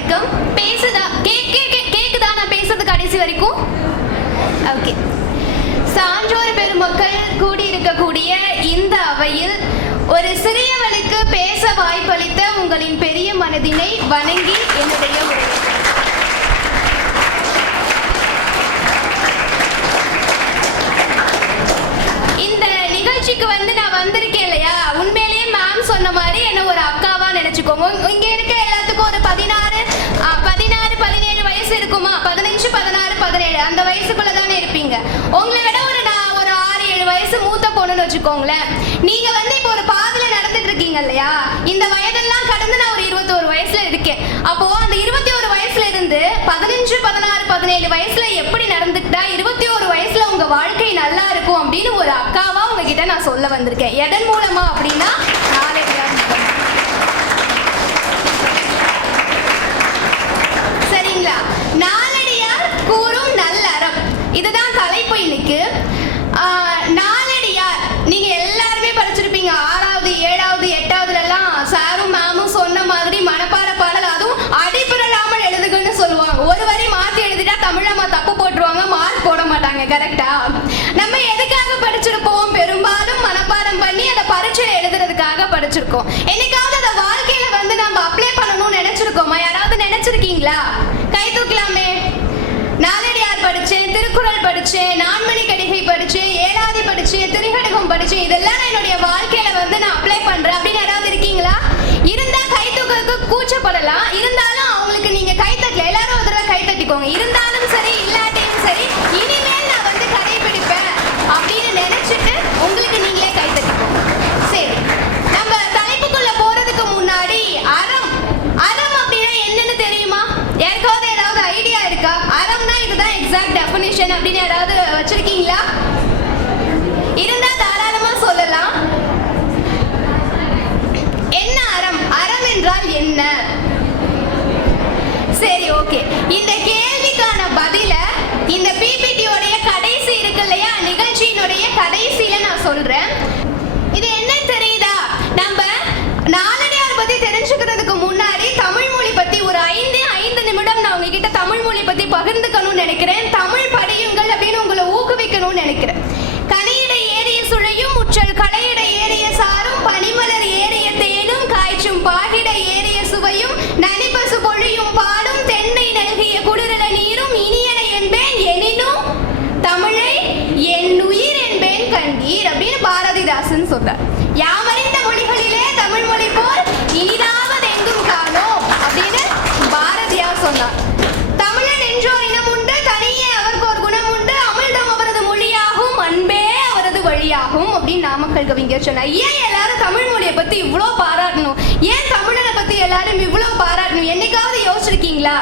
வணக்கம். பேசுதா? கேக்குதா நான் பேசுறது கடைசி வரைக்கும்? ஓகே. சான்றோர் பெருமக்கள் கூடியிருக்கக்கூடிய இந்த அவையில் ஒரு சிறியவனுக்கு பேச வாய்ப்பளித்த உங்களின் பெரிய மனதினை வணங்கி என்னுடைய உரை. இந்த நிகழ்ச்சிக்கு நான் வந்திருக்கேன் இல்லையா, உண்மையிலேயே மேம் சொன்ன மாதிரி என்ன ஒரு அக்காவா நினைச்சுக்கோங்க. இங்க இருக்க எல்லாத்துக்கும் ஒரு 16, 17 வயசு இருக்குமா? 15, 16, 17 அந்த வயசுக்குள்ள தானே இருப்பீங்க. உங்களை விட ஒரு 6, 7 வயசு மூத்த பொண்ணுன்னு வச்சுக்கோங்களேன். நீங்க இப்போ ஒரு பாதையில நடந்துட்டு இருக்கீங்க இல்லையா, இந்த வயதெல்லாம் கடந்து நான் ஒரு 21 வயசுல இருக்கேன். அப்போ அந்த 21 வயசுல இருந்து 15, 16, 17 வயசுல எப்படி நடந்துக்கிட்டா 21 வயசுல உங்க வாழ்க்கை நல்லா இருக்கும் அப்படின்னு ஒரு அக்காவா உங்ககிட்ட நான் சொல்ல வந்திருக்கேன். எதன் மூலமா அப்படின்னா சரிங்களா, நாலடியார் கூறும் நல்லறம், இதுதான் தலைப்பு இன்னைக்கு. நாலடியார் நீங்க எல்லாருமே படிச்சிருப்பீங்க. 6வது, 7வது, 8வதுல எல்லாம் சாரும் மேமும் சொன்ன மாதிரி மனப்பாட பாடல், அதுவும் அடிப்பிரலாமல் எழுதுகன்னு சொல்லுவாங்க. ஒரு வரி மாத்தி எழுதிட்டா தமிழம்மா தப்பு போட்டுருவாங்க, மார்க் போட மாட்டாங்க. கரெக்டா? நம்ம எதுக்காக படிச்சிருப்போம்? பெரும்பாலும் மனப்பாடம் பண்ணி அந்த பரீட்சையில எழுதுறதுக்காக படிச்சிருக்கோம். என்னைக்காவது அந்த வாழ்க்கையில நம்ம அப்ளை பண்ணணும்னு நினைச்சிருக்கோமா? யாராவது நினைச்சிருக்கீங்களா? கை தூக்கலாமே. நாலடியார் படிச்சேன், திருக்குறள் படிச்சேன், நான்மணி கடிகை படிச்சேன், ஏழாதி படிச்சேன், திரிகடுகம் படிச்சேன், இதெல்லாம் என்னுடைய வாழ்க்கையில நான் அப்ளை பண்றேன் அப்படின்னு யாராவது இருக்கீங்களா? இருந்தா கை தூக்கிறதுக்கு கூச்சப்படலாம். இருந்தாலும் அவங்களுக்கு நீங்க கை தட்டல, எல்லாரும் ஒரு தடவை கை தட்டிக்கோங்க. இருந்தாலும் சரி, இல்லாட்டியும் சரி, இனிமேல் நான் கடைபிடிப்பேன் அப்படின்னு நினைச்சிட்டு உங்களுக்கு நீங்களே கை தட்டிக்கோங்க. சரி, நம்ம தலைப்புக்குள்ள போறதுக்கு முன்னாடி அறம் அப்படின்னா என்னன்னு தெரியுமா? யாருக்காவது ஏதாவது ஐடியா இருக்கா? அறம்னா இதுதான் எக்ஸாக்ட் டெஃபினிஷன் அப்படின்னு யாராவது வச்சிருக்கீங்களா? இருந்தா தாராளமா சொல்லலாம். என்ன அறம்? அறம் என்றால் என்ன? சரி, ஓகே. இந்த கேள்விக்கான பதில இந்த பிபிடியோடைய கடைசி இருக்கு இல்லையா, நிகழ்ச்சியினுடைய கடைசியில நான் சொல்றேன். இது என்ன தெரியுதா? நம்ம நாலடியார் பத்தி தெரிஞ்சுக்கிறதுக்கு முன்னாடி தமிழ் மொழி பத்தி ஒரு 5 நிமிடம் நான் உங்ககிட்ட தமிழ் மொழி பத்தி பகிர்ந்துக்கணும்னு நினைக்கிறேன். தமிழ் படியுங்கள் அப்படின்னு உங்களை ஊக்குவிக்கணும்னு நினைக்கிறேன். கனியிடை ஏறிய சுழையும் முற்றல் களையிடை ஏறிய சாரும் பனிமலர் ஏறிய தேனும் காய்ச்சும் பாகிட ஏறிய சுவையும் நனிபசு பொழியும் பாடும் தென்னை நல்கிய குளிரல நீரும் இனியன என்பேன் எனினும் தமிழை என் உயிர் என்பேன் கண்டீர் அப்படின்னு பாரதிதாசன் சொல்றார். யாவறிந்த மொழிகளிலே தமிழ் மொழி போல் இனிதாவது எங்கும் காணோம் அப்படின்னு பாரதியார் சொன்னார். தமிழன் என்றோர் இனம் உண்டு, தனியே அவருக்கு ஒரு குணம் உண்டு, அமிழ்தம் அவரது மொழியாகும், அன்பே அவரது வழியாகும் அப்படின்னு நாமக்கல் கவிஞர் சொன்னார். ஏன் எல்லாரும் தமிழ் மொழியை பத்தி இவ்வளவு பாராட்டணும்? ஏன் தமிழனை பத்தி எல்லாரும் இவ்வளவு பாராட்டணும்? என்னைக்காவது யோசிச்சிருக்கீங்களா?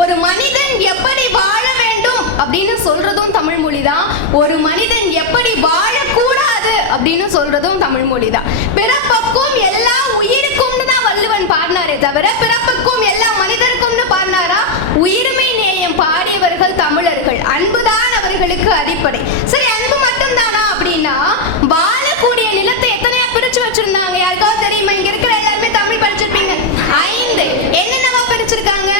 ஒரு மனிதன் எப்படி வாழ வேண்டும் அப்படின்னு சொல்றதும் தமிழ் மொழி தான். ஒரு மனிதன் எப்படி வாழக்கூடாது அப்படின்னு சொல்றதும் தமிழ் மொழி தான். பிறப்புக்கும் எல்லா உயிருக்கும்னு தான் வள்ளுவன் பாடினாரே தவிர பிறப்புக்கும் எல்லா மனிதருக்கும்னு பாடினாரா? உயிர்மை நேயம் பாடியவர்கள் தமிழர்கள். அன்புதான் அவர்களுக்கு அடிப்படை. சரி, அன்பு மட்டும் தானா அப்படின்னா வாழக்கூடிய நிலத்தை எத்தனையா பிரிச்சு வச்சிருந்தாங்க? யாருக்காவது தெரியுமா? இங்க இருக்கிற எல்லாருமே தமிழ் படிச்சிருப்பீங்க. 5 என்னென்னவா பிரிச்சிருக்காங்க?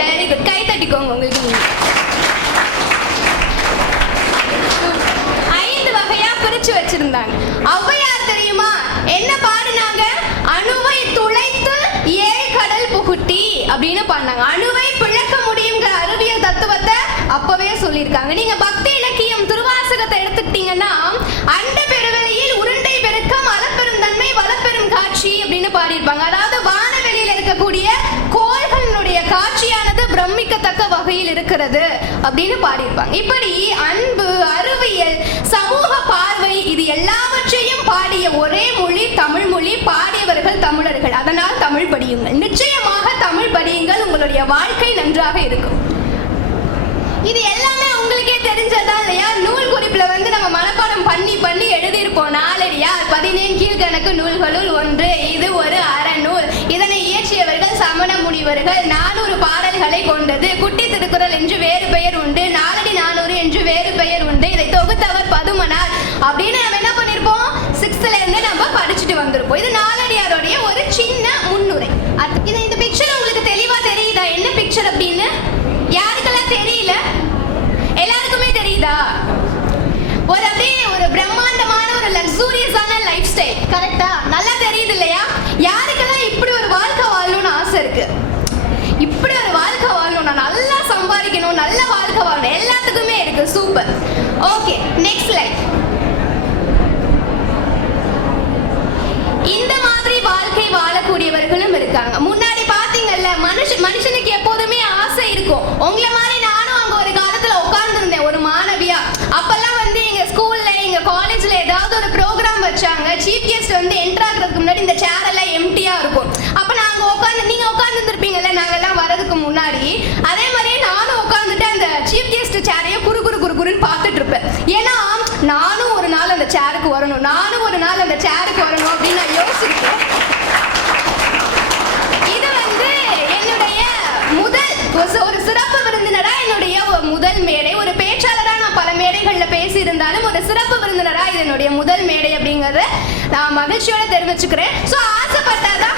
வெரி குட், கை தட்டிக்கோங்க. உங்களுக்கு 5 வகையா பிரிச்சு வச்சிருந்தாங்க. ஔவையார் தெரியுமா என்ன பாடினாங்க? அணுவை துளைத்து 7 கடல் புகுட்டி அப்படின்னு பாடினாங்க. அணுவை பிளக்க முடியுங்கிற அறிவியல் தத்துவத்தை அப்பவே சொல்லியிருக்காங்க. நீங்க பக்தி இலக்கியம் திருவாசகத்தை எடுத்துக்கிட்டீங்கன்னா அண்ட பெருவெளியில் உருண்டை பெருக்கம் அளப்பெரும் தன்மை வளப்பெரும் காட்சி அப்படின்னு பாடியிருப்பாங்க. அதாவது வானவெளியில் இருக்கக்கூடிய கோள்களுடைய காட்சியானது பிரமிக்கத்தக்க வகையில் இருக்கிறது அப்படின்னு பாடியிருப்பாங்க. இப்படி அன்பு, அறிவியல், சமூக பார்வை இது எல்லாவற்றையும் பாடிய ஒரே மொழி தமிழ் மொழி. பாடியவர்கள் தமிழர்கள். அதனால் தமிழ் படியுங்கள். நிச்சயமாக தமிழ் படியுங்கள். உங்களுடைய வாழ்க்கை நன்றாக இருக்கும். இது எல்லாமே உங்களுக்கே தெரிஞ்சதா இல்லையா? நூல் குறிப்புல நம்ம மனப்பாடம் பண்ணி எழுதியிருப்போம். நாலடியார் 14 கீழ்கணக்கு நூல்களுள் ஒன்று. இது ஒரு அறநூல். இதனை இயற்றியவர்கள் சமண முனிவர்கள். 400 பாடல்களை கொண்டது. குட்டி திருக்குறள் என்று வேறு பெயர் உண்டு. நாலடி 400 என்று வேறு பெயர் உண்டு. இதை தொகுத்தவர் பதுமனார் அப்படின்னு நம்ம என்ன பண்ணிருப்போம்? 6th இருந்து நம்ம படிச்சுட்டு வந்திருப்போம். இருக்காங்க. முன்னாடி பாத்தீங்கல்ல, மனுஷனுக்கு எப்போதுமே ஆசை இருக்கும். உங்களை மாதிரி நானும் அங்க ஒரு காலத்துல உட்கார்ந்து இருந்தேன் ஒரு மாணவியா. அப்பெல்லாம் வந்து எங்க ஸ்கூல்ல எங்க காலேஜ்ல ஏதாவது ஒரு ப்ரோக்ராம் வச்சாங்க, சீஃப் கெஸ்ட் வந்து என்டர் ஆகுறதுக்கு முன்னாடி இந்த சேர் எல்லாம் எம்டியா இருக்கும். அப்ப நாங்க நீங்க உட்கார்ந்து இருப்பீங்கல்ல நாங்க எல்லாம் வரதுக்கு முன்னாடி, அதே மாதிரியே நானும் உட்கார்ந்துட்டு அந்த சீஃப் கெஸ்ட் சேரையே குறுன்னு பார்த்துட்டு இருப்பேன். ஏன்னா நானும் ஒரு நாள் அந்த சேருக்கு வரணும், அப்படின்னு நான் யோசிச்சிருக்கேன். இது வந்து என்னுடைய ஒரு சிறப்பு விருந்தினரா என்னுடைய முதல் மேடை. ஒரு பேச்சாளரா நான் பல மேடைகள்ல பேசி இருந்தாலும் ஒரு சிறப்பு விருந்தினரா இது என்னுடைய முதல் மேடை அப்படிங்கறத நான் மகிழ்ச்சியோட தெரிவிச்சுக்கிறேன். சோ ஆசைப்பட்டாதான்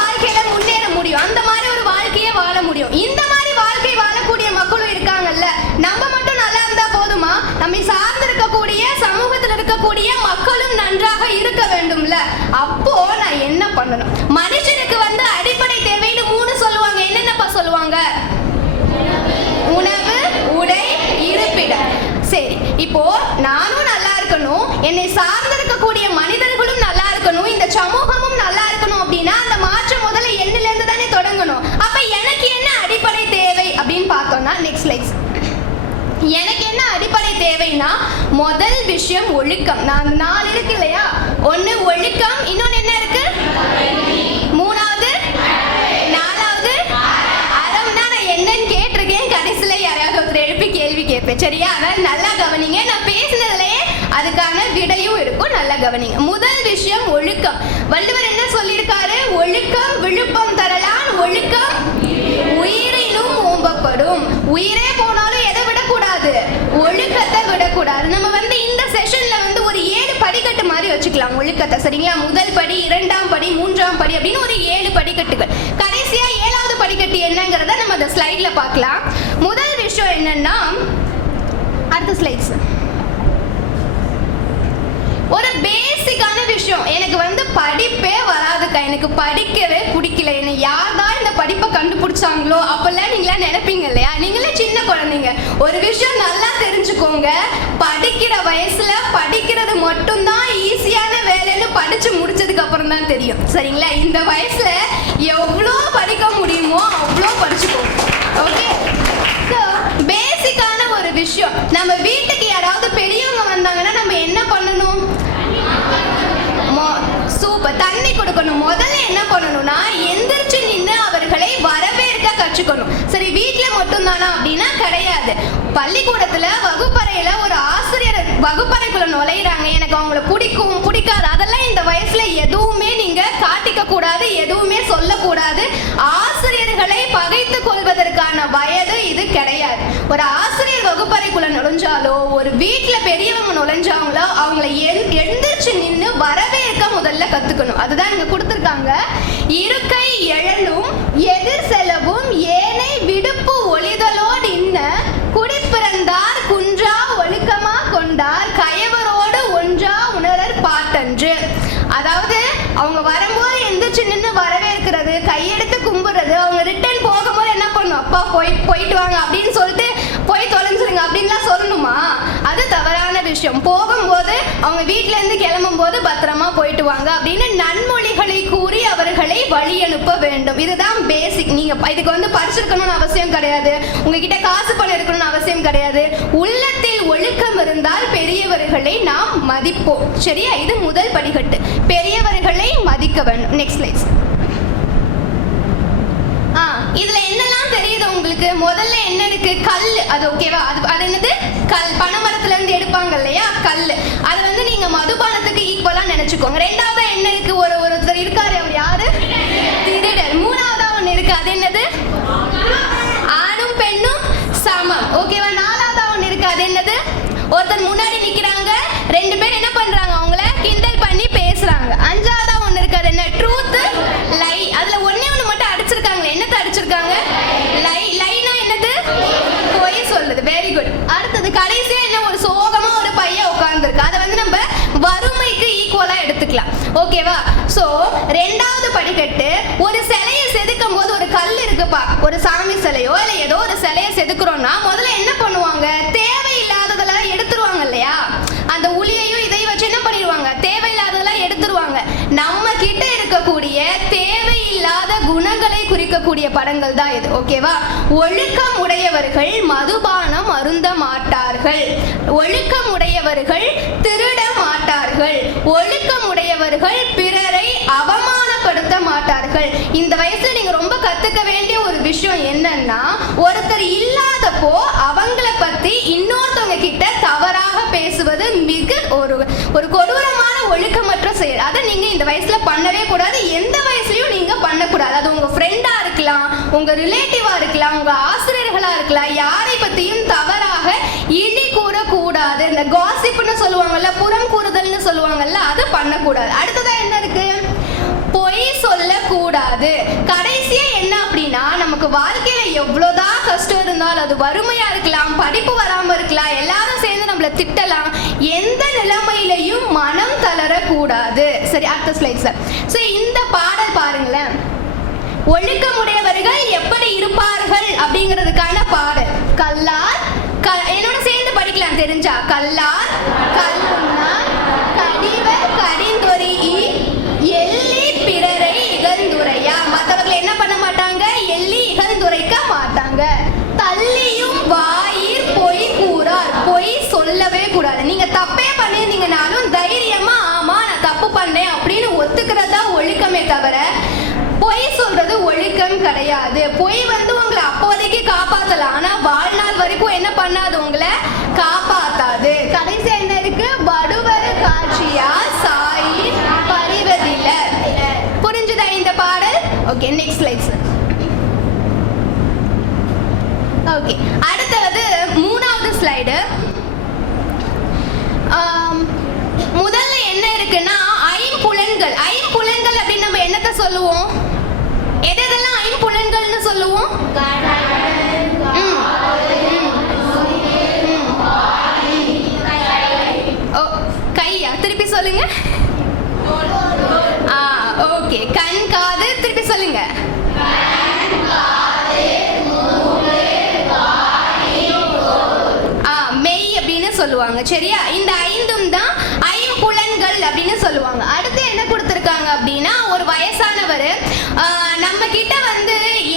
வாழ்க்கையில முன்னேற முடியும், அந்த மாதிரி ஒரு வாழ்க்கையை வாழ முடியும். இந்த மாதிரி வாழ்க்கை வாழக்கூடிய மக்களும் இருக்காங்கல்ல. நம்ம மட்டும் நல்லா இருந்தா போதுமா? நம்மை சார்ந்து இருக்கக்கூடிய சமூகத்தில் இருக்கக்கூடிய மக்களும் நன்றாக இருக்க வேண்டும்ல. அப்போ நான் என்ன பண்ணணும்? மனுஷனுக்கு வந்து அடிப்படை தேவைன்னு 3 சொல்லுவாங்க. என்னென்னப்பா சொல்லுவாங்க? உணவு, உடை, இருப்பிடம். சரி, இப்போ நானும் நல்லா இருக்கணும், என்னை சார்ந்து இருக்கக்கூடிய மனிதர்களும் நல்லா இருக்கணும், இந்த சமூகமும் நல்லா இருக்கணும் அப்படின்னா அந்த மாற்றம் முதல்ல என்னில இருந்து தானே தொடங்கணும். அப்ப எனக்கு என்ன அடிப்படை தேவை அப்படின்னு பார்த்தோம்னா, நெக்ஸ்ட் ஸ்லைட். எனக்கு என்ன அடிப்படை தேவைன்னா முதல் விஷயம் ஒழுக்கம். நான் 4 இருக்கு இல்லையா? 1 ஒழுக்கம், இன்னொன்னு என்ன இருக்கு? 3வது, 4வது அறம்னா நான் என்னன்னு கேட்டிருக்கேன். கடைசியில யாராவது ஒருத்தர் எழுப்பி கேள்வி கேட்பேன். சரியா? அதாவது நல்லா கவனிங்க, நான் பேசினதுலயே அதுக்கான விடையும் இருக்கும், நல்லா கவனிங்க. முதல் விஷயம் ஒழுக்கம். வள்ளுவர் என்ன சொல்லியிருக்காரு? ஒழுக்கம் விழுப்பம் தரலான், ஒழுக்கம் உயிரினும் ஓம்பப்படும். உயிரே போனாலும் எதை விடக்கூடாது? ஒழுக்கத்தை விடக்கூடாது. நம்ம வந்து இந்த செஷன்ல வந்து ஒரு 7 படிக்கட்டு மாதிரி வச்சுக்கலாம் ஒழுக்கத்தை. சரிங்களா? முதல் படி, 2ஆம் படி, 3ஆம் படி அப்படின்னு ஒரு 7 படிக்கட்டுகள். கடைசியா 7வது படிக்கட்டு என்னங்கிறத நம்ம அந்த ஸ்லைட்ல பார்க்கலாம். முதல் விஷயம் என்னன்னா, அடுத்த ஸ்லைட்ஸ், ஒரு பேசிக்கான விஷயம். எனக்கு வந்து படிப்பே வராதுக்கா, எனக்கு படிக்கவே பிடிக்கல, என்ன யார்தான் இந்த படிப்பை கண்டுபிடிச்சாங்களோ அப்பெல்லாம் நீங்களா நினைப்பீங்க இல்லையா? நீங்களே சின்ன குழந்தைங்க. ஒரு விஷயம் நல்லா தெரிஞ்சுக்கோங்க, படிக்கிற வயசுல படிக்கிறது மட்டும்தான் ஈஸியான வேலைன்னு படிச்சு முடிச்சதுக்கு அப்புறம் தான் தெரியும். சரிங்களா? இந்த வயசுல எவ்வளோ படிக்க முடியுமோ அவ்வளோ படிச்சுக்கோங்க. ஓகே, பேசிக்கான ஒரு விஷயம். நம்ம வீட்டுக்கு யாராவது பெரியவங்க வந்தாங்கன்னா நம்ம என்ன பண்ணணும்? சூப்பர், தண்ணி கொடுக்கணும். முதல்ல என்ன பண்ணணும்னா எந்திரிச்சு நின்று அவர்களை வரவேற்க கற்றுக்கணும். சரி, வீட்டுல மட்டும் தானா அப்படின்னா கிடையாது. பள்ளிக்கூடத்துல வகுப்பறையில ஒரு ஆசிரியர் வகுப்பறைக்குள்ள நுழையிறாங்க, எனக்கு அவங்கள பிடிக்கும் பிடிக்காது அதெல்லாம் இந்த வயசுல எதுவுமே நீங்க காட்டிக்க கூடாது, எதுவுமே சொல்லக்கூடாது. ஆசிரியர்களை பகைத்து கொள்வதற்கான வயது இது கிடையாது. ஒரு ஆசிரியர் வகுப்பறைக்குள்ள நுழைஞ்சாலோ ஒரு வீட்டுல பெரியவங்க நுழைஞ்சாங்களோ அவங்கள எந்திரிச்சு நின்று வரவேற்க முதல்ல கத்துக்கணும். அதுதான் இங்க கொடுத்திருக்காங்க. இருக்கை எழலும் எதிர் செலவும் ஏனை விடுப்பு ஒளிதலோடு இன்ன குடிப்பிறந்தார் குன்றா ஒழுக்கமா கொண்டார் கயவரோடு ஒன்றா உணரர் பாட்டன்று. அதாவது அவங்க வரும்போது எந்திரிச்சு நின்று வரவேற்கிறது, கையெடுத்து கும்பிடுறது, அவங்க ரிட்டர்ன் போகும்போது என்ன பண்ணும்? அப்பா போயிட்டு வாங்க அப்படின்னு சொல்லிட்டு போய் தொலைஞ்சிருங்க அப்படின்லாம் சொல்லணுமா? அது தவறான விஷயம். போகும்போது அவங்க வீட்டுல இருந்து கிளம்பும் போது பத்திரமா போயிட்டு வாங்க அப்படின்னு நன்மொழிகளை கூறி அவர்களை வழி அனுப்ப வேண்டும். இதுதான் பேசிக். நீங்க இதுக்கு வந்து படிச்சிருக்கணும்னு அவசியம் கிடையாது, உங்ககிட்ட காசு பணம் இருக்கணும்னு அவசியம் கிடையாது. உள்ளத்தில் ஒழுக்கம் இருந்தால் பெரியவர்களை நாம் மதிப்போம். சரியா? இது முதல் படிக்கட்டு, பெரியவர்களை மதிக்க வேண்டும். Next slide. இதுல என்னெல்லாம் தெரியுது உங்களுக்கு? முதல்ல என்ன இருக்கு? கல். அது ஓகேவா? அது என்னது? கல். பனைமரத்துல இருந்து எடுப்பாங்க இல்லையா கல். அது வந்து நீங்க மதுபானத்துக்கு ஈக்குவலா நினைச்சுக்கோங்க. 2வது என்ன இருக்கு? ஒருத்தர் இருக்காரு, அவர் யாரு? திருடர். 3வதா ஒண்ணு இருக்கு, அது என்னது? ஆணும் பெண்ணும் சமம். ஓகேவா? 4வதா ஒண்ணு இருக்கு, அது என்னது? ஒருத்தர் முன்னாடி நிக்கிறாங்க, 2 பேர் என்ன பண்றாங்க? அவங்கள கிண்டல் பண்ணி பேசுறாங்க. 5வதா ஒண்ணு இருக்கு, அது என்ன? ட்ரூத், லை. அதுல ஒண்ணே ஒண்ணு மட்டும் அடிச்சிருக்காங்களே, என்னத்தை அடிச்சிருக்காங்க? லை. லைனா என்னது? பொய் சொல்லுது. Very good. அடுத்தது கடைசியா என்ன? ஒரு சோகமா ஒரு பையன் உட்கார்ந்துருக்கு. அதை வந்து நம்ம வறுமைக்கு ஈக்குவலா எடுத்துக்கலாம். ஓகேவா? சோ 2வது படிக்கட்டு, ஒரு சிலையை செதுக்கும் போது ஒரு கல் இருக்குப்பா, ஒரு சாமி சிலையோ இல்ல ஏதோ ஒரு சிலையை செதுக்குறோம்னா முதல்ல என்ன பண்ணுவாங்க? தேவையில்லாததெல்லாம் எடுத்துருவாங்க இல்லையா? அந்த உளியையும் இதை வச்சு என்ன பண்ணிடுவாங்க? தேவையில்லாததெல்லாம் எடுத்துருவாங்க. நம்ம கிட்ட இருக்கக்கூடிய தேவை குணங்களை குறிக்கக்கூடிய படங்கள் தான் இது. ஓகேவா? ஒழுக்கம் உடையவர்கள் மதுபானம் அருந்த மாட்டார்கள், ஒழுக்கம் உடையவர்கள் திருட மாட்டார்கள், ஒழுக்கம் உடையவர்கள் பிறரை அவமானப்படுத்த மாட்டார்கள். இந்த வயசுல நீங்க ரொம்ப கத்துக்க வேண்டிய ஒரு விஷயம் என்னன்னா, ஒருத்தர் இல்லாதப்போ அவங்கள பத்தி இன்னொருத்தவங்க கிட்ட தவறாக பேசுவது மிக ஒரு கொடூரமான ஒழுக்கமற்ற செயல். அதை நீங்க இந்த வயசுல பண்ணவே கூடாது. எந்த வயசுலயும் நீங்க பண்ணக்கூடாது. அது உங்க ஃப்ரெண்டா இருக்கலாம், உங்க ரிலேட்டிவா இருக்கலாம், உங்க ஆசிரியர்களா இருக்கலாம், யாரை பத்தியும் தவறாக இனி கூறக்கூடாது. இந்த காசிப்னு சொல்லுவாங்கல்ல, புறம் கூறுதல்னு சொல்லுவாங்கல்ல, அது பண்ணக்கூடாது. அடுத்ததா என்ன இருக்கு? பொய் சொல்லக்கூடாது. கடைசியா என்ன அப்படின்னா, நமக்கு வாழ்க்கையில எவ்வளவுதான் கஷ்டம் இருந்தாலும், அது வறுமையா இருக்கலாம், படிப்பு வராம இருக்கலாம், எல்லாரும் சேர்ந்து நம்மள திட்டலாம், எந்த நிலைமையிலையும் மனம் தளரக்கூடாது. சரி, அடுத்த ஸ்லைட் சார். சோ இந்த பாடல் பாருங்களேன், ஒழுக்கமுடையவர்கள் எப்படி இருப்பார்கள் அப்படிங்கிறதுக்கான பாடல். கல்லார், என்னோட சேர்ந்து படிக்கலாம் தெரிஞ்சா, கல்லார் கல்லுண்ணார் கடிவர் கடிந்தொரி எள்ளி பிறரை இகழ்ந்துரையா. மற்றவர்களை என்ன பண்ண மாட்டாங்க? எள்ளி இகழ்ந்துரைக்க மாட்டாங்க. தள்ளியும் வாயிற் பொய் கூறார், பொய் சொல்லவே கூடாது. நீங்க தப்பே பண்ணிருந்தீங்கனாலும் தைரியமா ஆமா நான் தப்பு பண்ணேன் அப்படின்னு ஒத்துக்கிறதா ஒழுக்கமே தவிர பொய் சொல்றது ஒழுக்கம் கிடையாது. பொய் உங்களை அப்போதைக்கு காப்பாத்தலாம், ஆனா வாழ்நாள் வரைக்கும் என்ன பண்ணாது? உங்களை காப்பாத்தாது. கடைசியா என்ன இருக்கு? வடுவரு காட்சியா சாயி பறிவதில்லை. புரிஞ்சுதா இந்த பாடல்? Okay, next slide. ஓகே, அடுத்தது மூணாவது ஸ்லைடு. முதல்ல என்ன இருக்குன்னா, ஐம்புலன்கள். ஐம்புலன்கள் அப்படின்னு நம்ம என்னத்தை சொல்லுவோம்? எதெல்லாம் ஐம்புலன்கள்னு சொல்லுவோம்? கையா? திருப்பி சொல்லுங்க. ஓகே, கண், காது. திருப்பி சொல்லுங்க. மெய் அப்படின்னு சொல்லுவாங்க. சரியா? இந்த ஐந்தும் தான் ஐம்புலன்கள் அப்படின்னு சொல்லுவாங்க. அடுத்து என்ன கொடுத்திருக்காங்க அப்படின்னா, ஒரு வயசானவர் நம்ம கிட்ட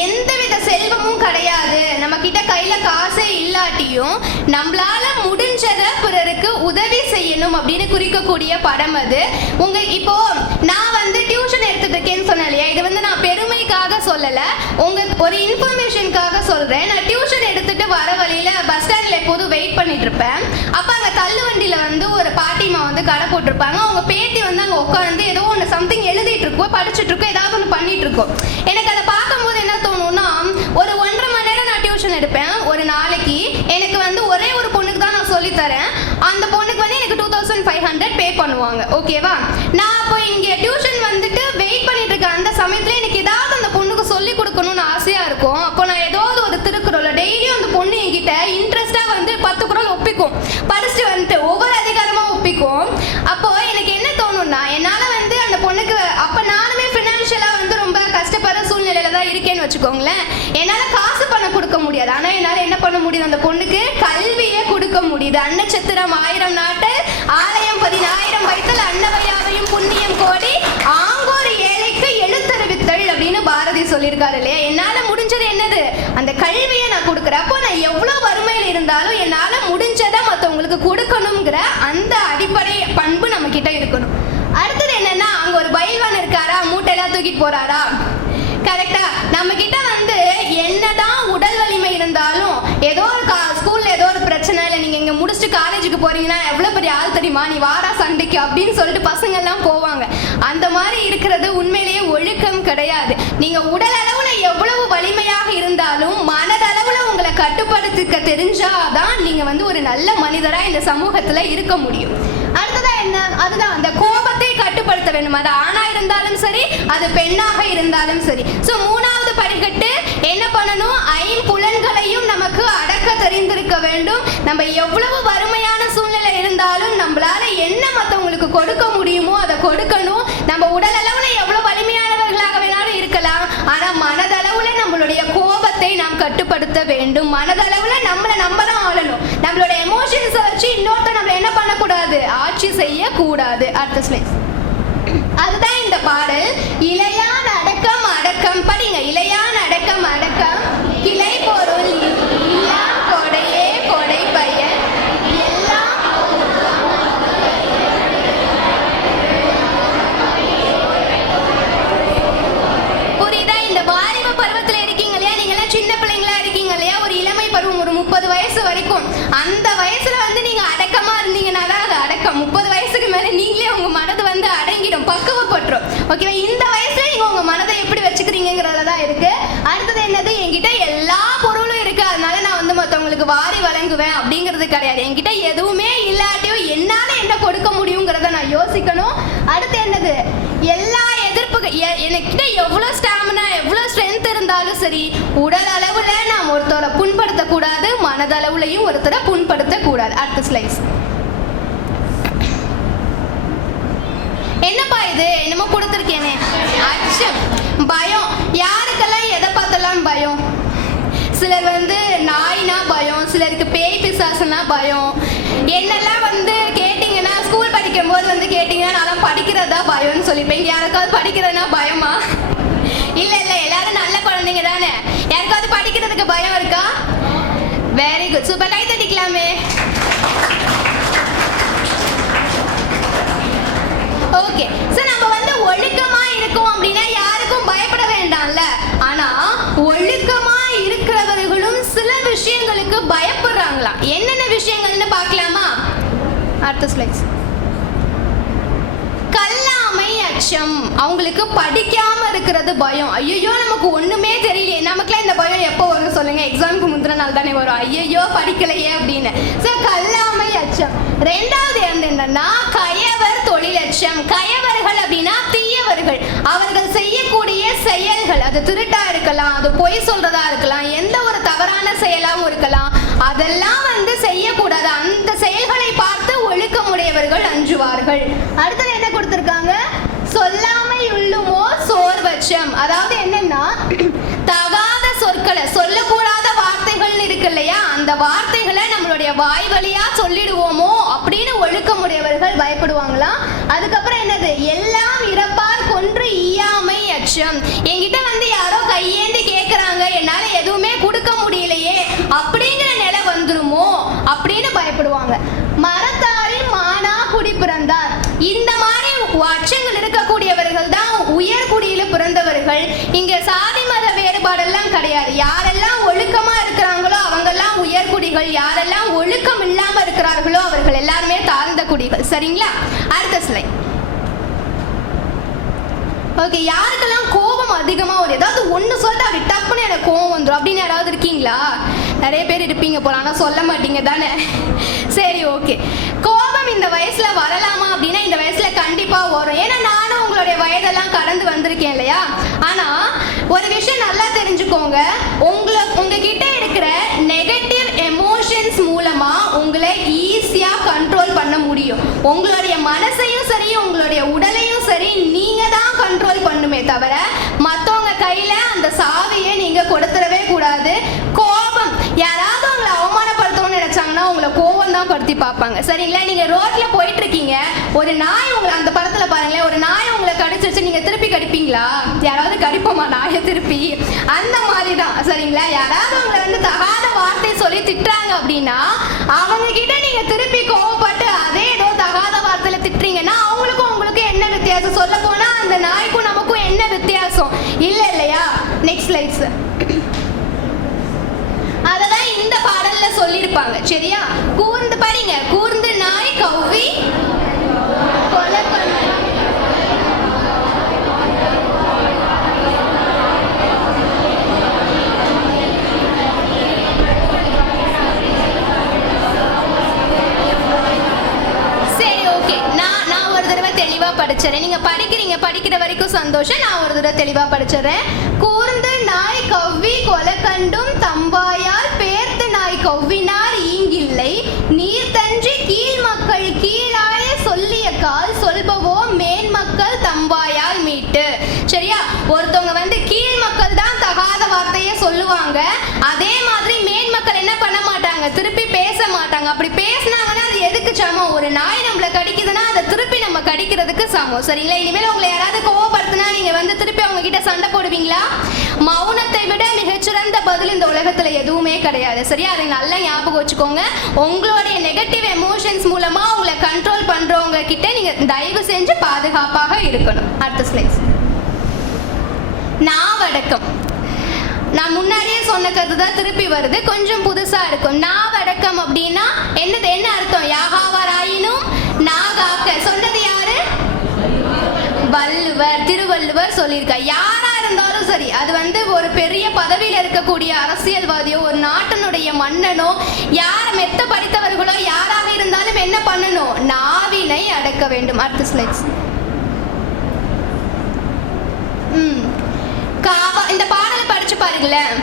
எந்தவித செல்வமும் கிடையாது, நம்ம கிட்ட கையில காசே இல்லாட்டியும் நம்மளால முடிஞ்சத பிறருக்கு உதவி செய்யணும் அப்படின்னு குறிக்கக்கூடிய படம் அது. இப்போ நான் டியூஷன் எடுத்துட்டு இருக்கேன்னு சொன்னேன் இல்லையா, இது நான் பெருமைக்காக சொல்லல, ஒரு இன்ஃபர்மேஷனுக்காக சொல்றேன். நான் டியூஷன் எடுத்துட்டு வர வழியில பஸ் ஸ்டாண்ட்ல எப்போதும் வெயிட் பண்ணிட்டு இருப்பேன். அப்ப அங்க தள்ளு வண்டியில ஒரு பாட்டிமா கடை போட்டிருப்பாங்க. அவங்க பேத்தி அங்க உட்காந்து ஏதோ ஒன்று சம்திங் எழுதிட்டு இருக்கோம், படிச்சுட்டு இருக்கோம், ஏதாவது ஒன்று பண்ணிட்டு இருக்கோம். எனக்கு அதை பார்க்கும்போது என்ன தோணும்னா, ஒரு 1.5 மணி நேரம் நான் டியூஷன் எடுப்பேன் ஒரு நாளைக்கு. எனக்கு ஒரே ஒரு பொண்ணுக்கு தான் நான் சொல்லி தரேன். அந்த பொண்ணுக்கு எனக்கு 2500 பே பண்ணுவாங்க. ஓகேவா? நான் அப்போ இங்க டியூஷன் வெயிட் பண்ணிட்டு இருக்கேன். அந்த சமயத்துல எனக்கு ஏதாவது அந்த பொண்ணுக்கு சொல்லி கொடுக்கணும்னு ஆசையா இருக்கும். அப்போ நான் ஏதாவது ஒரு திருக்குறள் டெய்லியும் அந்த பொண்ணு என்கிட்ட இன்ட்ரெஸ்டா 10 குறள் ஒப்பிக்கும், படிச்சுட்டு ஒவ்வொரு அதிகாரமா ஒப்பிக்கும். அப்போ எனக்கு என்ன தோணும்னா, என்னால அந்த பொண்ணுக்கு அப்ப நானுமே பினான்சியலா ரொம்ப கஷ்டப்படுற சூழ்நிலையில தான் இருக்கேன்னு வச்சுக்கோங்களேன். என்னால காசு பணம் கொடுக்க முடியாது, ஆனா என்னால என்ன பண்ண முடியுது? அந்த பொண்ணுக்கு கல்வியே கொடுக்க முடியுது. அன்னச்சத்திரம் 1000 நாட்டு ஆலயம் 10000 வைத்தல் அன்னவையாவையும் புண்ணியம் கோடி ஆங்கோர் ஏழைக்கு எழுத்தறிவித்தல் அப்படின்னு பாரதி சொல்லியிருக்காரு இல்லையா. என்னால முடிஞ்சது என்னது? அந்த கல்வியை நான் கொடுக்குறேன். அப்போ நான் எவ்வளவு வறுமையில இருந்தாலும் என்னால முடிஞ்சதை மற்றவங்களுக்கு கொடுக்கணுங்கிற அந்த அடிப்படை பண்பு நம்ம கிட்ட இருக்கணும். அடுத்தது என்னன்னா, அங்க ஒரு பயில்வான் இருக்காரா, மூட்டையெல்லாம் தூக்கிட்டு போறாரா? கரெக்டா? நம்ம கிட்ட என்னதான் உடல் வலிமை இருந்தாலும் ஏதோ ஒரு ஸ்கூல்ல ஏதோ ஒரு பிரச்சனை இல்லை, நீங்க இங்க முடிச்சுட்டு காலேஜுக்கு போறீங்கன்னா எவ்வளவு பெரிய ஆள் தெரியுமா, நீ வாரா சண்டைக்கு அப்படின்னு சொல்லிட்டு பசங்க எல்லாம் போவாங்க. அந்த மாதிரி இருக்கிறது உண்மையிலேயே ஒழுக்கம் கிடையாது. நீங்க உடல் அளவுல எவ்வளவு வலிமையாக இருந்தாலும் மனதளவுல உங்களை கட்டுப்படுத்திக்க தெரிஞ்சாதான் நீங்க ஒரு நல்ல மனிதரா இந்த சமூகத்துல இருக்க முடியும். அடுத்ததா என்ன? அதுதான் அந்த கோபத்தை கட்டுப்படுத்த வேண்டும். அது ஆணா இருந்தாலும் சரி, அது பெண்ணாக இருந்தாலும் சரி. சோ மூணாவது படிக்கட்டு என்ன பண்ணணும்? ஐம்புலன்களையும் நமக்கு அடக்க தெரிந்திருக்க வேண்டும். நம்ம எவ்வளவு வறுமையான சூழ்நிலை இருந்தாலும் நம்மளால என்ன மற்றவங்களுக்கு கொடுக்க முடியுமோ அதை கொடுக்கணும். நம்ம உடல் அளவுல எவ்வளவு வலிமையானவர்களாக வேணாலும் இருக்கலாம், ஆனா மனதளவுல நம்மளுடைய கோபத்தை நாம் கட்டுப்படுத்த வேண்டும். மனதளவுல நம்ம தான் ஆளணும். நம்மளோட எமோஷன்ஸை வச்சு இன்னொருத்த நம்ம என்ன பண்ணக்கூடாது? ஆட்சி செய்யக்கூடாது. அடுத்த ஸ்லைட். அதுதான் இந்த பாடல். இளையான் அடக்கம் அடக்க அடக்கம். படிங்க. இலையான் அடக்கம் அடக்கம் கிளை பொருள் எல்லாம் கொடையே கொடை பயன் எல்லாம். புரியுதா? இந்த வாலிப பருவத்துல இருக்கீங்க இல்லையா, நீங்க எல்லாம் சின்ன பிள்ளைங்களா இருக்கீங்க இல்லையா, ஒரு இளமை பருவம், ஒரு 30 வயசு வரைக்கும். அந்த வயசுல வந்து நீங்க அடக்கமா இருந்தீங்கன்னா தான் அது அடக்கம். 30 வயசுக்கு மேல நீங்களே உங்க மனது வந்து அடங்கிடும், பக்குவப்பட்டுரும். ஓகேவா? இந்த வயசுல நீங்க உங்க மனதை எப்படி வச்சுக்கிறீங்கிறதுல தான் இருக்கு. அடுத்தது என்னது, என்கிட்ட எல்லா பொருளும் இருக்கு அதனால நான் வந்து மற்றவங்களுக்கு வாரி வழங்குவேன் அப்படிங்கிறது கிடையாது. என்கிட்ட எதுவுமே இல்லாட்டியும் என்னால என்ன கொடுக்க முடியுங்கிறத நான் யோசிக்கணும். அடுத்து என்னது, எல்லா எதிர்ப்புகள் என்கிட்ட எவ்வளவு ஸ்டாமினா எவ்வளவு ஸ்ட்ரென்த் இருந்தாலும் சரி, உடல் அளவுல நான் ஒருத்தரை புண்படுத்த கூடாது, மனதளவுலையும் ஒருத்தரை புண்படுத்த கூடாது. அடுத்த ஸ்லைஸ். என்னப்பா இது, என்னமோ கொடுத்துருக்கேனே, அச்சம், பயம். யாருக்கெல்லாம் எதை பார்த்தெல்லாம் பயம்? சிலர் வந்து நாய்னா பயம், சிலருக்கு பேய் பிசாசுனா பயம். என்னெல்லாம் வந்து கேட்டிங்கன்னா, ஸ்கூல் படிக்கும் போது வந்து கேட்டிங்கன்னா நான் படிக்கிறதா பயம்னு சொல்லிப்பேன். யாருக்காவது படிக்கிறதுனா பயமா? இல்ல இல்ல, எல்லாரும் நல்ல குழந்தைங்க தானே. யாருக்காவது படிக்கிறதுக்கு பயம் இருக்கா? வெரி குட், சூப்பர், கை தட்டிக்கலாமே. ஓகே, சோ நம்ம வந்து ஒழுக்கமா இருக்கோம் அப்படின்னா யாருக்கும் பயப்பட வேண்டாம்ல. ஆனா ஒழுக்கமா இருக்கிறவர்களும் சில விஷயங்களுக்கு பயப்படுறாங்களா? என்னென்ன விஷயங்கள்னு பார்க்கலாமா? அடுத்த ஸ்லைட்ஸ். கல்லாமை அச்சம். அவங்களுக்கு படிக்காம இருக்கிறது பயம். ஐயோ நமக்கு ஒண்ணுமே தெரியலையே. நமக்குலாம் இந்த பயம் எப்போ வரும் சொல்லுங்க? எக்ஸாமுக்கு முந்தின நாள் தானே வரும், ஐயோ படிக்கலையே அப்படின்னு. சோ கல்லாமை அச்சம். ரெண்டாவது என்னன்னா கயவர் தொழிலட்சம். கயவர்கள் அப்படின்னா தீயவர்கள். அவர்கள் செய்யக்கூடிய செயல்கள், அது திருட்டா இருக்கலாம், அது பொய் சொல்றதா இருக்கலாம், எந்த ஒரு தவறான செயலாகவும் இருக்கலாம், அதெல்லாம் வந்து செய்யக்கூடாது. அந்த செயல்களை பார்த்து ஒழுக்கமுடையவர்கள் அஞ்சுவார்கள். அடுத்தது என்ன கொடுத்திருக்காங்க? சொல்லாமை உள்ளுமோ சோர்வச்சம். அதாவது என்னன்னா, தகாத சொற்களை, சொல்லக்கூடாத வார்த்தைகள் இருக்கு இல்லையா, அந்த வார்த்தைகளை நம்மளுடைய வாய் வழியா சொல்லிடுவோமோ அப்படின்னு ஒழுக்கமுடையவர்கள் பயப்படுவாங்களாம். அதுக்கப்புறம் என்னது, எல்லாம் இறப்பார் கொன்று ஈயாமை அச்சம். என்கிட்ட வந்து யாரோ கையேந்தி கேட்கறாங்க, என்னால எதுவுமே கொடுக்க முடியலையே அப்படிங்கிற நிலை வந்துருமோ அப்படின்னு பயப்படுவாங்க. மரத்தாரில் மானா குடி பிறந்தார். இந்த மாதிரி அச்சங்கள் இருக்கக்கூடியவர்கள் தான் உயர்குடியில பிறந்தவர்கள். இங்க சாதி மத வேறுபாடெல்லாம் கிடையாது. யாரெல்லாம் ஒழுக்கமா இருக்கிறாங்களோ அவங்கெல்லாம் உயர்குடிகள், யாரெல்லாம் ஒழுக்கம் இல்லாம இருக்கிறார்களோ அவர்கள் எல்லாருமே தாழ்ந்த குடிகள். சரிங்களா? அடுத்த ஸ்லைட். ஓகே, யாருக்கெல்லாம் கோபம் அதிகமா ஒரு ஏதாவது ஒண்ணு சொல்லிட்டு அப்படி டப்புன்னு எனக்கு கோபம் வந்துடும் அப்படின்னு யாராவது இருக்கீங்களா? நிறைய பேர் இருப்பீங்க போல, ஆனா சொல்ல மாட்டீங்க தானே. சரி, ஓகே. கோபம் இந்த வயசுல வரலாமா அப்படின்னா இந்த வயசுல கண்டிப்பா வரும். ஏன்னா நானும் உங்களுடைய வயதெல்லாம் கடந்து வந்திருக்கேன் இல்லையா. ஆனா ஒரு விஷயம் நல்லா தெரிஞ்சுக்கோங்க, உங்ககிட்ட இருக்கிற நெகட்டிவ் எமோஷன்ஸ் மூலமா உங்களை ஈஸியா கண்ட்ரோல் பண்ண முடியும். உங்களுடைய மனசையும் சரி உங்களுடைய உடலையும் சரி நீங்க தான் கண்ட்ரோல் பண்ணுமே தவிர மத்தவங்க கையில அந்த சாவியை நீங்க கொடுத்துடவே கூடாது. கோபம், யாராவது உங்களை அவமானப்படுத்தணும்னு நினைச்சாங்கன்னா உங்களை கோபம் தான் படுத்தி பார்ப்பாங்க. சரிங்களா? நீங்க ரோட்ல போயிட்டு இருக்கீங்க, ஒரு நாய் உங்களை, அந்த படத்துல பாருங்களேன், ஒரு நாய் உங்களை கடிச்சிருச்சு, நீங்க திருப்பி கடிப்பீங்களா? யாராவது கடிப்போமா நாயை திருப்பி? அந்த மாதிரி தான். சரிங்களா? யாராவது உங்களை வந்து தகாத வார்த்தை சொல்லி திட்டுறாங்க அப்படின்னா அவங்க கிட்ட நீங்க திருப்பி கோவப்பட்டு அதே ஏதோ தகாத வார்த்தையில திட்டுறீங்கன்னா அவங்களுக்கும் உங்களுக்கு என்ன வித்தியாசம்? சொல்ல போனா அந்த நாய்க்கும் நமக்கும் என்ன வித்தியாசம்? இல்ல இல்லையா? Next slides. அததான் இந்த பாடல்ல சொல்லிருப்பாங்க. சரியா? கூர்ந்து படிங்க. கூர்ந்து நாய் கவ்வி கொலை பண்ண. சரி, ஓகே. நான் ஒரு தடவை தெளிவா படிச்சறேன். நீங்க படிக்கிறீங்க, படிக்கிற வரைக்கும் சந்தோஷம். நான் ஒரு தடவை தெளிவா படிச்சறேன். கூர்ந்து நாய் கவ்வி கொலை கண்டும் தம்பாயால் பேர்த்து நாய் கவ்வினார் ஈங்கில்லை, நீர் தன்றி கீழ் மக்கள் கீழாய சொல்லிய கால் சொல்பவோ மேன் மக்கள் தம்பாயால் மீட்டு. சரியா? ஒருத்தவங்க வந்து கீழ் மக்கள் தான் தகாத வார்த்தையை சொல்லுவாங்க, அதே மாதிரி மேன் மக்கள் என்ன பண்ண மாட்டாங்க, திருப்பி பேச மாட்டாங்க. அப்படி பேசினாங்கன்னா அது எதுக்கு சமம்? ஒரு நாய் நம்மளை கடிக்குதுன்னா அதை திருப்பி நம்ம அடிக்கிறதுக்கு சமம். சரிங்களா? இனிமேல் உங்களை யாராவது கோவப்படுத்தினா நீங்க வந்து திருப்பி அவங்க கிட்ட சண்டை போடுவீங்களா? மௌனத்தை விட மிகச்சிறந்த பதில் இந்த உலகத்துல எதுவுமே கிடையாது. சரியா? அதை நல்லா ஞாபகம் வச்சுக்கோங்க. உங்களுடைய நெகட்டிவ் எமோஷன்ஸ் மூலமா உங்களை கண்ட்ரோல் பண்றவங்க கிட்ட நீங்க தயவு செஞ்சு பாதுகாப்பாக இருக்கணும். அடுத்த ஸ்லைட். நாவடக்கம். நான் முன்னாடியே சொன்ன கருத்து தான் திருப்பி வருது, கொஞ்சம் புதுசா இருக்கும். நாவடக்கம் அப்படின்னா என்னது? என்ன அர்த்தம்? யாகாவராயினும் நாகாக்க. சொன்னது யாரு? வள்ளுவர், திருவள்ளுவர் சொல்லியிருக்கார். யாரா இருந்தாலும் சரி, அது வந்து ஒரு பெரிய பதவியில் இருக்கக்கூடிய அரசியல்வாதியோ ஒரு நாட்டினுடைய மன்னனோ யார மெத்த படித்தவர்களோ யாராக இருந்தாலும் என்ன பண்ணணும்? நாவினை அடக்க வேண்டும். அடுத்த ஸ்லைட்ஸ். இந்த பாடலை படிச்சு பாருங்களேன்.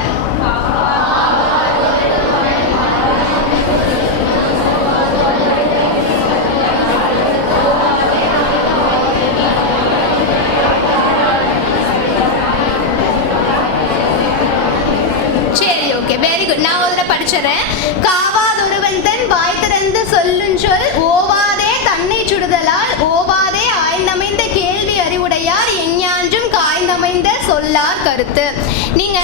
சரி, ஓகே, வெரி குட். நான் ஒரு படிச்சுறேன். காவாதொருவன் தன் வாய் திறந்து சொல்லும் சொல் ஓவாதே தன்னை சுடுதலால் ஓவாதே ஆய்ந்தமைந்த கேள்வி அறிவுடையார் எஞ்ஞான்றும் காய்ந்தமைந்த சொல்லார் கருத்து. நீங்க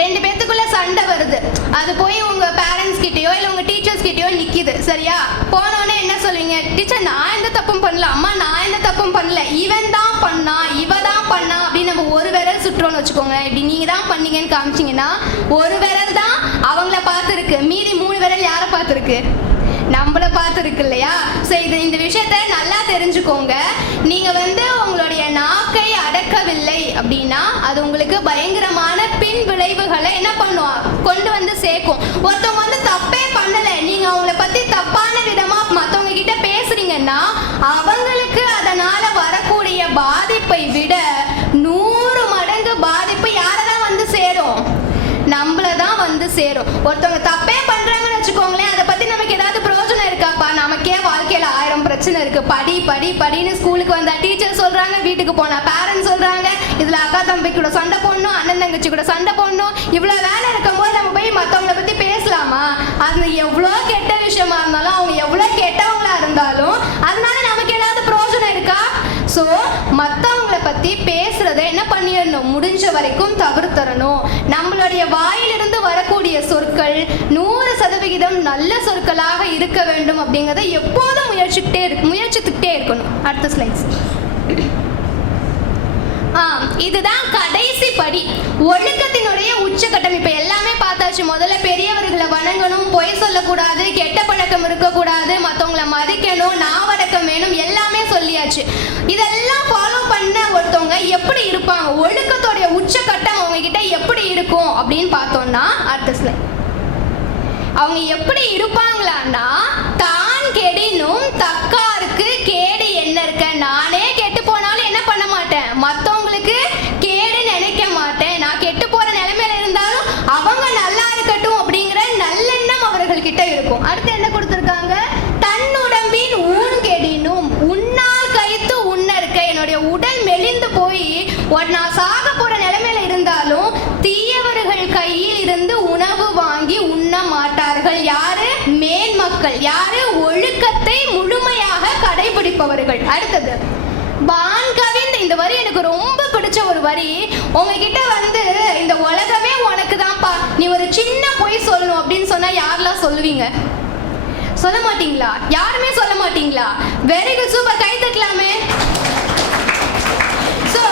ரெண்டு பேத்துக்குள்ள சண்டை வருது, அது போய் உங்க பேரண்ட்ஸ் கிட்டயோ இல்ல உங்க டீச்சர்ஸ் கிட்டயோ நிக்குது. சரியா? போனோடனே என்ன சொல்லுவீங்க? டீச்சர், நான் எந்த தப்பும் பண்ணல. அம்மா, நான் எந்த தப்பும் பண்ணல. இவன் தான் பண்ணா, இவ தான் பண்ணா அப்படின்னு நம்ம ஒரு விரல் சுற்றோன்னு வச்சுக்கோங்க. இப்படி நீங்க தான் பண்ணீங்கன்னு காமிச்சிங்கன்னா ஒரு விரல் தான் அவங்கள பார்த்துருக்கு, மீதி 3 விரல் யாரை பார்த்துருக்கு? நம்மள பார்த்துருக்கு இல்லையா? ஸோ இந்த விஷயத்த நல்லா தெரிஞ்சுக்கோங்க. நீங்க வந்து உங்களுடைய நாக்கை அடக்கவில்லை அப்படின்னா அது உங்களுக்கு பயங்கரமான பின் விளைவுகளை என்ன பண்ணுவோம்? கொண்டு வந்து சேர்க்கும். ஒருத்தவங்க வந்து தப்பே பண்ணல, நீங்க அவங்கள பத்தி தப்பான விதமா மற்றவங்க கிட்ட பேசுறீங்கன்னா அவங்களுக்கு அதனால வரக்கூடிய பாதிப்பை விட 100 மடங்கு பாதிப்பு யாரதான் வந்து சேரும்? நம்மளதான் வந்து சேரும். ஒருத்தவங்க தப்பே பண்றாங்கன்னு வச்சுக்கோங்களேன், அதை பத்தி நமக்கு ஏதாவது பிரயோஜனம் இருக்காப்பா? நமக்கே வாழ்க்கையில 1000 பிரச்சனை இருக்கு. படி படி படின்னு ஸ்கூலுக்கு வந்தா டீச்சர் சொல்றாங்க, வீட்டுக்கு போனா பேரண்ட்ஸ் சொல்றாங்க, இதுல அக்கா தம்பி கூட சண்டை போடணும், அண்ணன் தங்கச்சி கூட சண்டை போடணும். இவ்வளவு வேலை இருக்கும் போது நம்ம போய் மத்தவங்களை பத்தி பேசலாமா? அது எவ்வளவு கெட்ட விஷயமா இருந்தாலும், அவங்க எவ்வளவு கெட்டவங்களா இருந்தாலும் அதனால நமக்கு ஏதாவது பிரயோஜனம் இருக்கா? ஸோ மற்றவங்களை பற்றி பேசுறதை என்ன பண்ணிடணும்? முடிஞ்ச வரைக்கும் தவிர்த்தரணும். நம்மளுடைய வாயிலிருந்து வரக்கூடிய சொற்கள் 100% நல்ல சொற்களாக இருக்க வேண்டும் அப்படிங்கிறத எப்போதும் முயற்சித்துக்கிட்டே இருக்கணும். அடுத்த ஸ்லைட்ஸ். இதுதான் கடைசி படி, ஒழுக்கத்தினுடைய உச்சகட்டம். இப்ப எல்லாமே பார்த்தாச்சு. முதல்ல பெரியவர்களை வணங்கணும், பொய் சொல்லக்கூடாது, கெட்ட பழக்கம் இருக்கக்கூடாது, மற்றவங்களை மதிக்கணும், நாவடக்கம் வேணும், எல்லாமே சொல்லியாச்சு. இதெல்லாம் ஃபாலோ பண்ண ஒருத்தவங்க எப்படி இருப்பாங்க? ஒழுக்கத்தோடைய உச்சகட்டம் அவங்க கிட்ட எப்படி இருக்கும் அப்படின்னு பார்த்தோம்னா அடுத்த ஸ்லைட். அவங்க எப்படி இருப்பாங்களான்னா, தான் கெடினும் தக்காருக்கு கேடு என்ன இருக்க, நானே கெட்டு போனாலும் என்ன பண்ண மாட்டேன், மற்றவங்களுக்கு கேடு நினைக்க மாட்டேன், நான் கெட்டு போற நிலைமையில இருந்தாலும் அவங்க நல்லா இருக்கட்டும் அப்படிங்கிற நல்லெண்ணம் அவர்கள் கிட்ட இருக்கும். அடுத்து என்ன கொடுத்துருக்காங்க? தன்னுடம்பின் ஊன் கெடினும் உன்னால் கைத்து உண்ண இருக்க. என்னுடைய உடல் மெலிந்து போய் நான் சாக போற நிலைமையில இருந்தாலும் தீயவர்கள் கையில் இருந்து உணவு வாங்கி உண்ண மாட்டார்கள். யாரு? மேன்மக்கள். யாரு? ஒழுக்கத்தை முழுமையாக கடைபிடிப்பவர்கள். அடுத்தது பான்கவின். இந்த வரி எனக்கு ரொம்ப பிடிச்ச ஒரு வரி. உங்ககிட்ட வந்து இந்த உலகமே உனக்கு தான்ப்பா, நீ ஒரு சின்ன பொய் சொல்லணும் அப்படின்னு சொன்னா யாரெல்லாம் சொல்லுவீங்க? சொல்ல மாட்டீங்களா? யாருமே சொல்ல மாட்டீங்களா? வெரி குட், சூப்பர், கை தட்டலாமே. சோ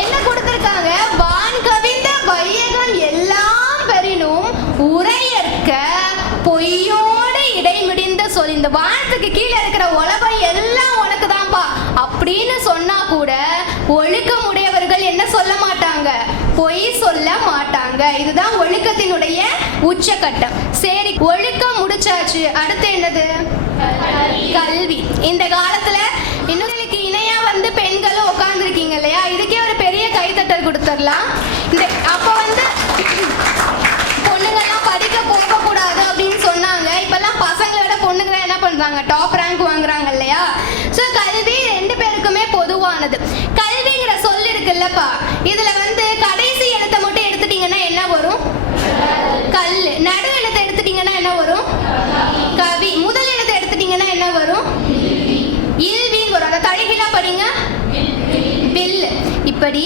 என்ன கொடுத்திருக்காங்க? வான் கவிந்த வையகம் எல்லாம் பெறினும் உரையற்க பொய்யோடு இடைமிடிந்த சொல். இந்த வானத்துக்கு கீழே இருக்கிற உலகம் எல்லாம் உனக்கு தான்ப்பா அப்படின்னு சொன்னா கூட ஒழுக்கமுடையவர்கள் என்ன சொல்ல மாட்டாங்க? பொய் சொல்ல மாட்டாங்க. இதுதான் ஒழுக்கத்தினுடைய உச்சகட்டம். சரி, ஒழுக்கம் முடிச்சாச்சு. அடுத்து என்னது? கல்வி. இந்த காலத்துல இன்னொருக்கு இணையா வந்து பெண்களும் உட்கார்ந்துருக்கீங்க இல்லையா? இதுக்கே ஒரு பெரிய கைத்தட்டல் கொடுத்துடலாம். இந்த அப்போ வந்து பொண்ணுங்கெல்லாம் படிக்க போக கூடாது அப்படின்னு சொன்னாங்க. இப்பெல்லாம் பசங்களோட பொண்ணுங்க என்ன பண்றாங்க? டாப் ரேங்க் வாங்குறாங்க இல்லையா? ஸோ கல்வி 2 பேருக்குமே பொதுவானது. கல்விங்கிற சொல் இருக்குல்லப்பா, இதுல வந்து கடைசி எழுத்தை மட்டும் எடுத்துட்டீங்கன்னா என்ன வரும்? கல். நடு எழுத்தை எடுத்துட்டீங்கன்னா என்ன வரும்? கவி. முதல் எழுத்தை எடுத்துட்டீங்கன்னா என்ன வரும்? இல்வின்னு வரும். அதை தழுகிலா படி இப்படி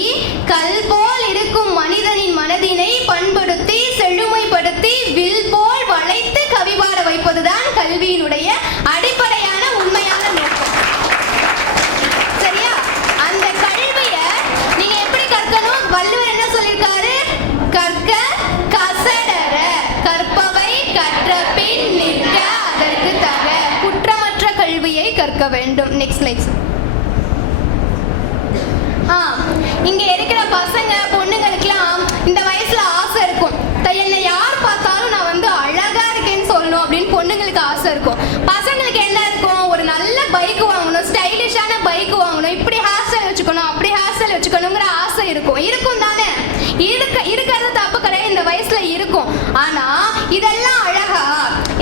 கல் போல் இருக்கும் மனிதனின் மனதினை பண்படுத்தி செழுமைப்படுத்தி வில் போல் வளைத்து கவிபாட வைப்பதுதான் கல்வியினுடைய அடிப்படையான உண்மையான நோக்கம். சரியா? அந்த கல்விய நீங்க எப்படி கற்கணும்? வள்ளுவர் என்ன சொல்லியிருக்காரு? கற்க கசடற கற்பவை கற்ற பின் நிற்க அதற்கு தக, குற்றமற்ற கல்வியை கற்க வேண்டும். Next slide. இங்க இருக்கிற பசங்க பொண்ணுங்களுக்குலாம் இந்த வயசுல ஆசை இருக்கும். என்னை யார் பார்த்தாலும் நான் வந்து அழகா இருக்கேன்னு சொல்லணும் அப்படின்னு பொண்ணுங்களுக்கு ஆசை இருக்கும். பசங்களுக்கு என்ன இருக்கும்? ஒரு நல்ல பைக் வாங்கணும், ஸ்டைலிஷான பைக் வாங்கணும், இப்படி ஹேர் ஸ்டைல் வச்சுக்கணும், அப்படி ஹேர் ஸ்டைல் வச்சுக்கணுங்கிற ஆசை இருக்கும் தானே? இருக்கிறது தப்பு கிடையாது, இந்த வயசுல இருக்கும். ஆனா இதெல்லாம் அழகா?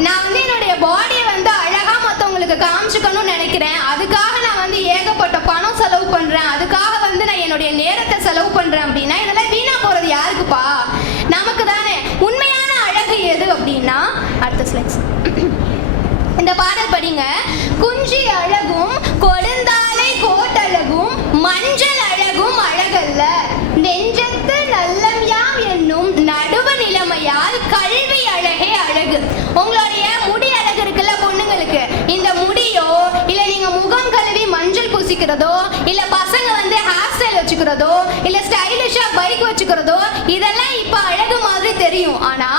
நான் வந்து என்னுடைய பாடியை வந்து அழகா மற்றவங்களுக்கு காமிச்சுக்கணும்னு நினைக்கிறேன், அதுக்காக நான் வந்து ஏகப்பட்ட பணம் செலவு பண்றேன், அதுக்காக வந்து நான் என்னுடைய நேரத்தை செலவு பண்றேன் அப்படின்னா இதெல்லாம் வீணா போறது யாருக்குப்பா? நமக்கு தானே. உண்மையான அழகு எது அப்படின்னா, அடுத்த ஸ்லைட்ஸ். இந்த பாடல் படிங்க. குஞ்சி அழகும் கொடுந்தாலை கோட்டழகும் மஞ்சள் அழகும் அழகல்ல, நெஞ்சத்து நல்லம் யாம் என்னும் நடுவு நிலைமையால் கல்வி அழகே அழகு. உங்களுடைய முடி அழகு இருக்குல்ல பொண்ணுங்களுக்கு, இந்த முடியோ இல்ல நீங்க முகம் கழுவி மஞ்சள் பூசிக்கிறதோ இல்ல பசங்க வந்து ஹேர் ஸ்டைல் வச்சுக்கிறதோ இல்ல ஸ்டைலிஷா பைக் வச்சுக்கிறதோ இதெல்லாம் இப்ப அழகு மாதிரி தெரியும். ஆனா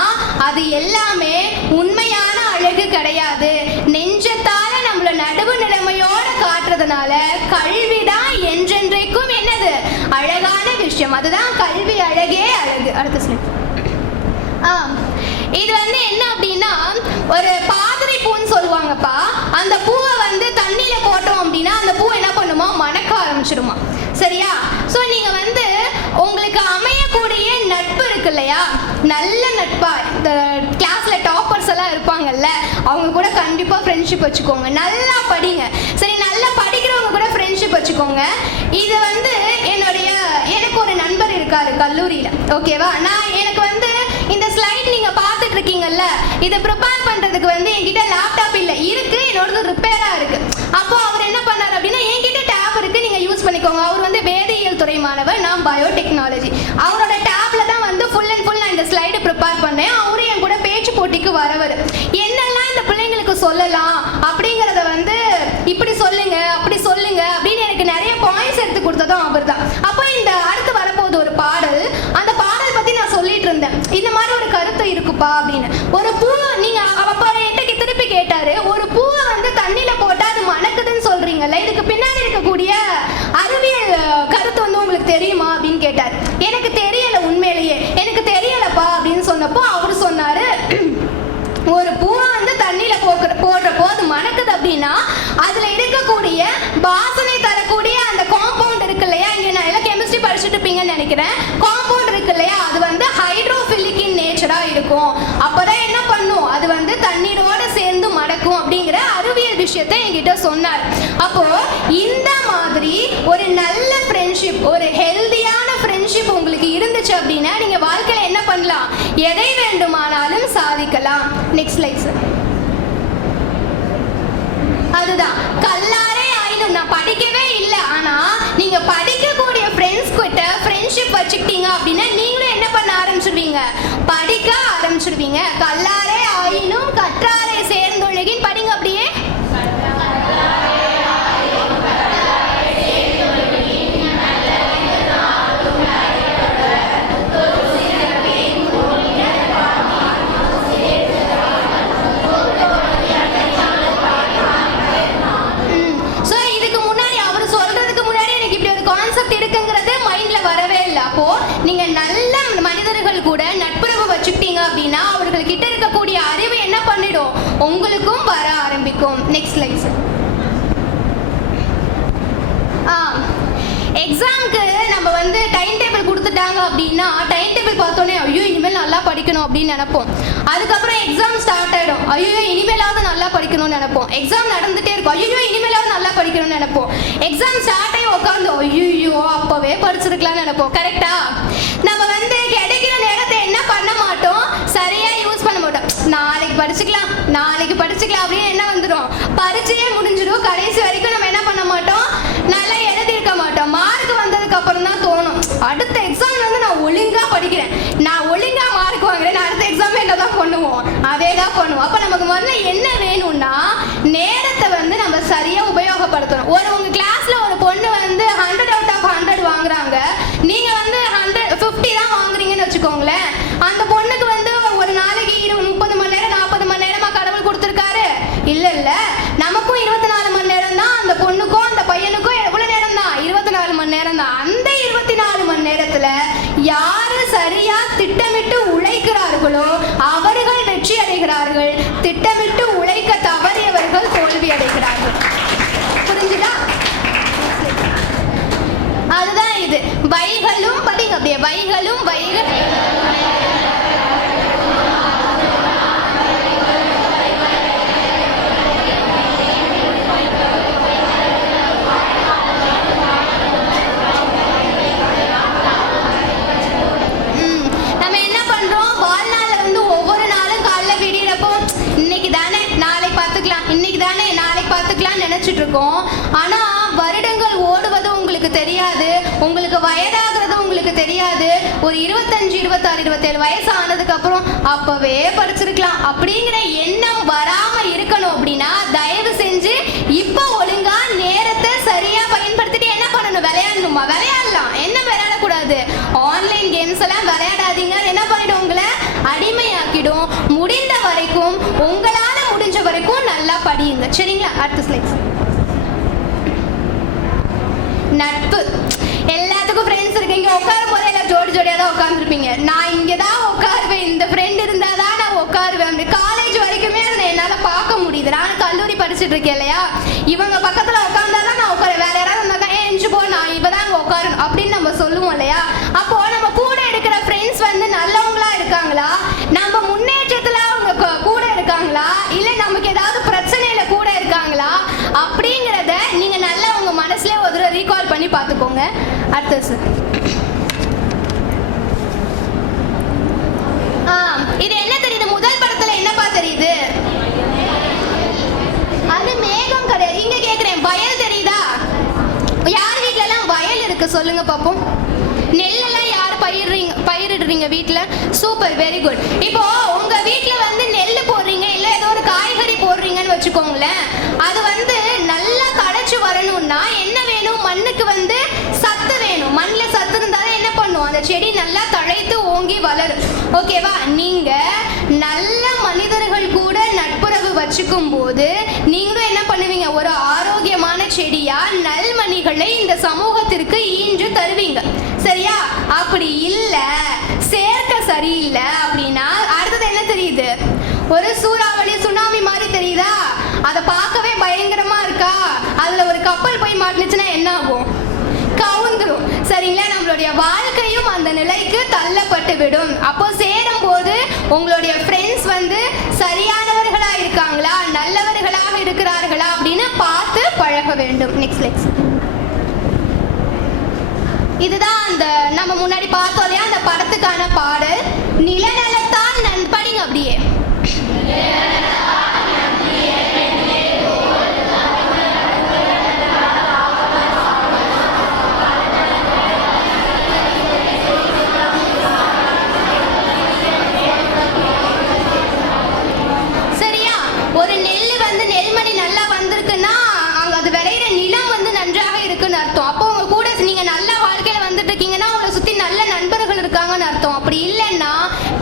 அது எல்லாமே உண்மையான அழகு கிடையாது. நெஞ்சத்தால நம்மள நடுவு நிலைமையோட காட்டுறதுனால கல்விதான் என்றென்றைக்கும் என்னது அழகான விஷயம். அதுதான் கல்வி அழகே அழகு. அடுத்த ஸ்லைட். இது வந்து என்ன அப்படின்னா ஒரு பாதிரி பூன்னு சொல்லுவாங்கப்பா. அந்த பூவை வந்து தண்ணியில போட்டோம் அப்படின்னா அந்த பூ என்ன பண்ணுமா? மணக்க ஆரம்பிச்சிடுமா. சரியா? ஸோ நீங்க வந்து உங்களுக்கு அமையக்கூடிய நட்பு இருக்கு இல்லையா, நல்ல நட்பா, இந்த கிளாஸ்ல டாப்பர்ஸ் எல்லாம் இருப்பாங்கல்ல, அவங்க கூட கண்டிப்பா ஃப்ரெண்ட்ஷிப் வச்சுக்கோங்க. நல்லா படிங்க. சரி, நல்லா படிக்கிறவங்க கூட ஃப்ரெண்ட்ஷிப் வச்சுக்கோங்க. இது வந்து எனக்கு ஒரு நண்பர் இருக்காரு கல்லூரியில. ஓகேவா? எனக்கு வந்து இந்த ஸ்லைட் நீங்க பார்த்துட்டு இருக்கீங்கல்ல, இதை ப்ரிப்பேர் பண்றதுக்கு வந்து என்கிட்ட லேப்டாப் இல்லை, இருக்கு, என்னோடது ரிப்பேரா இருக்கு. அப்போ அவர் என்ன பண்ணார் அப்படின்னா, என்கிட்ட டேப் இருக்கு, நீங்க யூஸ் பண்ணிக்கோங்க. அவர் வந்து வேதியியல் துறை மாணவர், நான் பயோடெக்னாலஜி. அவரோட டேப்ல தான் வந்து ஃபுல் அண்ட் ஃபுல் நான் இந்த ஸ்லைடு ப்ரிப்பேர் பண்ணேன். அவரு என் கூட பேச்சு போட்டிக்கு வரவர். என்னெல்லாம் இந்த பிள்ளைங்களுக்கு சொல்லலாம் அப்படிங்கிறத வந்து இப்படி சொல்லுங்க அப்படி சொல்லுங்க அப்படின்னு எனக்கு நிறைய பாயிண்ட்ஸ் எடுத்து கொடுத்ததும் அவர் தான். அப்போ இந்த அடுத்து வரப்போகுது ஒரு பாடல், அந்த பாடல் பத்தி நான் சொல்லிட்டு இருந்தேன். இந்த மாதிரி ஒரு கருத்து இருக்குப்பா அப்படின்னு. ஒரு பூவை நீங்க அப்ப என்கிட்ட திருப்பி கேட்டாரு, ஒரு பூவை வந்து தண்ணியில போட்டா அது மணக்குதுன்னு சொல்றீங்கல்ல, இதுக்கு பின்னாடி இருக்கக்கூடிய அறிவியல் கருத்து வந்து உங்களுக்கு தெரியுமா அப்படின்னு கேட்டார். எனக்கு தெரியல, உண்மையிலேயே எனக்கு தெரியலப்பா அப்படின்னு சொன்னப்போ அவர் சொன்னாரு, ஒரு பூவை வந்து தண்ணியில போடுறப்போ அது மணக்குது அப்படின்னா அதுல இருக்கக்கூடிய வாசனை தரக்கூடிய அந்த காம்பவுண்ட் இருக்கு இல்லையா, இங்க நான் எல்லாம் கெமிஸ்ட்ரி படிச்சுட்டு இருப்பீங்கன்னு நினைக்கிறேன். காம்பவுண்ட் இருக்கு இல்லையா, அது வந்து ஹைட்ரோஃபிலிக் இன் நேச்சரா இருக்கும். அப்பதான் என்ன பண்ணும், அது வந்து தண்ணீரோட சேர்ந்து மடக்கும் அப்படிங்கிற அறிவியல் விஷயத்தை என்கிட்ட சொன்னார். அப்போ இந்த மாதிரி ஒரு நல்ல ஃப்ரெண்ட்ஷிப், ஒரு ஹெல்தியான ஃப்ரெண்ட்ஷிப் உங்களுக்கு இருந்துச்சு அப்படின்னா நீங்க வாழ்க்கையில என்ன பண்ணலாம், எதை வேண்டுமானாலும் சாதிக்கலாம். Next slide. அதுதான் கல்லாரே ஆயினும். நான் படிக்கவே இல்லை, ஆனா நீங்க படிக்கக்கூடிய ஃப்ரெண்ட்ஸ் கிட்ட ஃப்ரெண்ட்ஷிப் வச்சுக்கிட்டீங்க அப்படின்னா நீங்களும் என்ன பண்ண ஆரம்பிச்சிடுவீங்க, படிக்க ஆரம்பிச்சிடுவீங்க. கல்லாரே ஆயினும் கற்றாரை சேர்ந்தொழுகின் படிங்க அப்படியே. நீங்க நல்ல மனிதர்கள் கூட நட்புறவு வச்சுக்கிட்டீங்க அப்படின்னா அவர்கள் கிட்ட இருக்கக்கூடிய அறிவு என்ன பண்ணிடும், உங்களுக்கும் வர ஆரம்பிக்கும். Next slide. எக்ஸாம்க்கு நம்ம வந்து டைம் டேபிள் கொடுத்துட்டாங்க அப்படின்னா டைம் டேபிள் பார்த்தோன்னே ஐயோ இனிமேல் நல்லா படிக்கணும் அப்படின்னு நினைப்போம். அதுக்கப்புறம் எக்ஸாம் ஸ்டார்ட் ஆகிடும், ஐயோ இனிமேலாவது நல்லா படிக்கணும்னு நினைப்போம். எக்ஸாம் நடந்துட்டே இருக்கும், ஐயோ இனிமேலாவது நல்லா படிக்கணும்னு நினைப்போம். எக்ஸாம் ஸ்டார்ட் ஆகி உட்காந்து ஐயோ அப்பவே படிச்சிருக்கலாம்னு நினைப்போம். கரெக்டா? நம்ம வந்து கிடைக்கிற நேரத்தை என்ன பண்ண மாட்டோம், சரியா யூஸ் பண்ண மாட்டோம். நாளைக்கு படிச்சுக்கலாம் அப்படின்னு என்ன வந்துடும், பரீட்சையே முடிஞ்சிடும். கடைசி வரைக்கும் நம்ம என்ன பண்ண மாட்டோம், நல்லா எழுதியிருக்க மாட்டோம். மார்க் வந்ததுக்கு அப்புறம் தான் தோணும் 24 மணி நேரத்துல யாரு சரியா திட்டமிட்டு உழைக்கிறார்களோ அவர்கள் வெற்றி அடைகிறார்கள். திட்டமிட்டு உழைக்க தவறியவர்கள் தோல்வி அடைகிறார்கள். புரிஞ்சுதா? அதுதான் இது. வைகளும் படிங்க அப்படியே. வைகளும் நம்ம என்ன பண்றோம், வாழ்நாள்ல வந்து ஒவ்வொரு நாளும் காலைல விடியறப்போ இன்னைக்கு தானே நாளைக்கு பார்த்துக்கலாம், இன்னைக்கு தானே நாளைக்கு பார்த்துக்கலாம் நினைச்சிட்டு இருக்கோம். ஆனா வருடங்கள் ஓடுவது உங்களுக்கு தெரியாது, உங்களுக்கு வயதாகிறது உங்களுக்கு தெரியாது. ஒரு 25, 26, 27 வயசு ஆனதுக்கு அப்புறம் அப்பவே படிச்சிருக்கலாம் அப்படிங்கிற எண்ணம் வராம இருக்கணும் அப்படின்னா தயவு செஞ்சு இப்ப ஒழுங்கா நேரத்தை சரியா பயன்படுத்திட்டு என்ன பண்ணணும், விளையாடணுமா? விளையாடலாம். என்ன விளையாடக்கூடாது? ஆன்லைன் கேம்ஸ் எல்லாம் விளையாடாதீங்க. என்ன பண்ணிடும், உங்களை அடிமையாக்கிடும். முடிந்த வரைக்கும் உங்களால முடிஞ்ச வரைக்கும் நல்லா படியுங்க. சரிங்களா? அடுத்த ஸ்லைட். நட்பு. எல்லாத்துக்கும் ஃப்ரெண்ட்ஸ் இருக்கு. இங்க உட்காரும் போது எல்லாம் ஜோடி ஜோடியா தான் உட்காந்துருப்பீங்க. நான் இங்க தான் உட்காருவேன், இந்த ஃப்ரெண்ட் இருந்தாதான் நான் உட்காருவேன். காலேஜ் வரைக்குமே அதை என்னால பார்க்க முடியுது. நான் கல்லூரி படிச்சுட்டு இருக்கேன் இல்லையா, இவங்க பக்கத்துல உட்காந்தாதான் நான் உட்காருவேன். வேற யாராவது இருந்தா எஞ்சி போ, நான் இப்பதான் அங்க உட்காரணும் அப்படின்னு நம்ம சொல்லுவோம் இல்லையா. அப்போ நம்ம கூட இருக்கிற ஃப்ரெண்ட்ஸ் வந்து நல்லவங்களா இருக்காங்களா, நம்ம முன்னேற்றத்துல அவங்க கூட இருக்காங்களா, இல்ல நமக்கு ஏதாவது பிரச்சனையில கூட இருக்காங்களா அப்படிங்கிறத நீங்க நல்லா உங்க மனசுல ஒரு ரீகால் பண்ணி பார்த்துக்கோங்க. அடுத்தது இது என்ன தெரியுது, முதல் படத்துல என்னப்பா தெரியுது? அது மேகம் கிடையாது. இங்க கேக்குறேன், வயல் தெரியுதா? யார் வீட்ல எல்லாம் வயல் இருக்கு சொல்லுங்க பாப்போம். நெல்லெல்லாம் யார் பயிரிடுறீங்க வீட்டுல? Super, very good. இப்போ உங்க வீட்டுல வந்து நெல் போடுறீங்க, இல்ல ஏதோ ஒரு காய்கறி போடுறீங்கன்னு வச்சுக்கோங்களேன். அது வந்து நல்லா தழைச்சு வரணும்னா என்ன வேணும்? மண்ணுக்கு வந்து சத்து வேணும். மண்ணுல சத்து இருந்தாலும் என்ன பண்ணும், அந்த செடி நல்லா தழைத்து ஓங்கி வளரும். ஓகேவா? நீங்க நல்ல மனிதர்கள் கூட நட்புறவு வச்சுக்கும் போது நீங்களும் என்ன பண்ணுவீங்க, ஒரு ஆரோக்கியமான செடியா நல்மணிகளை இந்த சமூகத்திற்கு ஈன்று தருவீங்க. சரியா? அப்படி இல்ல, சேர்க்க சரியில்லை அப்படின்னா அடுத்தது என்ன தெரியுது? ஒரு சூறாவளி சுனாமி மாதிரி தெரியுதா? அதை பார்க்கவே பயங்கரமா இருக்கா? அதுல ஒரு கப்பல் போய் மாட்டுச்சுன்னா என்ன ஆகும்? கவுந்துரும். சரிங்களா? நம்மளுடைய வாழ்க்கையும் அந்த நிலைக்கு தள்ளப்பட்டு விடும். அப்போ சேரும் போது உங்களுடைய ஃப்ரெண்ட்ஸ் வந்து சரியானவர்களா இருக்காங்களா, நல்லவர்களாக இருக்கிறார்களா அப்படின்னு பார்த்து பழக வேண்டும். நெக்ஸ்ட். இதுதான் அந்த நம்ம முன்னாடி பார்த்தோம் இல்லையா, அந்த படத்துக்கான பாடல். நிலநலத்தான் படிங்க அப்படியே. சரியா? ஒரு நெல் வந்து நெல்மணி நல்லா வந்திருக்குன்னா அங்க அது விளையிற நிலம் வந்து நன்றாக இருக்குன்னு அர்த்தம். அப்போ உங்க கூட நீங்க நல்ல வாழ்க்கையில வந்துட்டு இருக்கீங்கன்னா உங்களை சுத்தி நல்ல நண்பர்கள் இருக்காங்கன்னு அர்த்தம். அப்படி இல்லைன்னா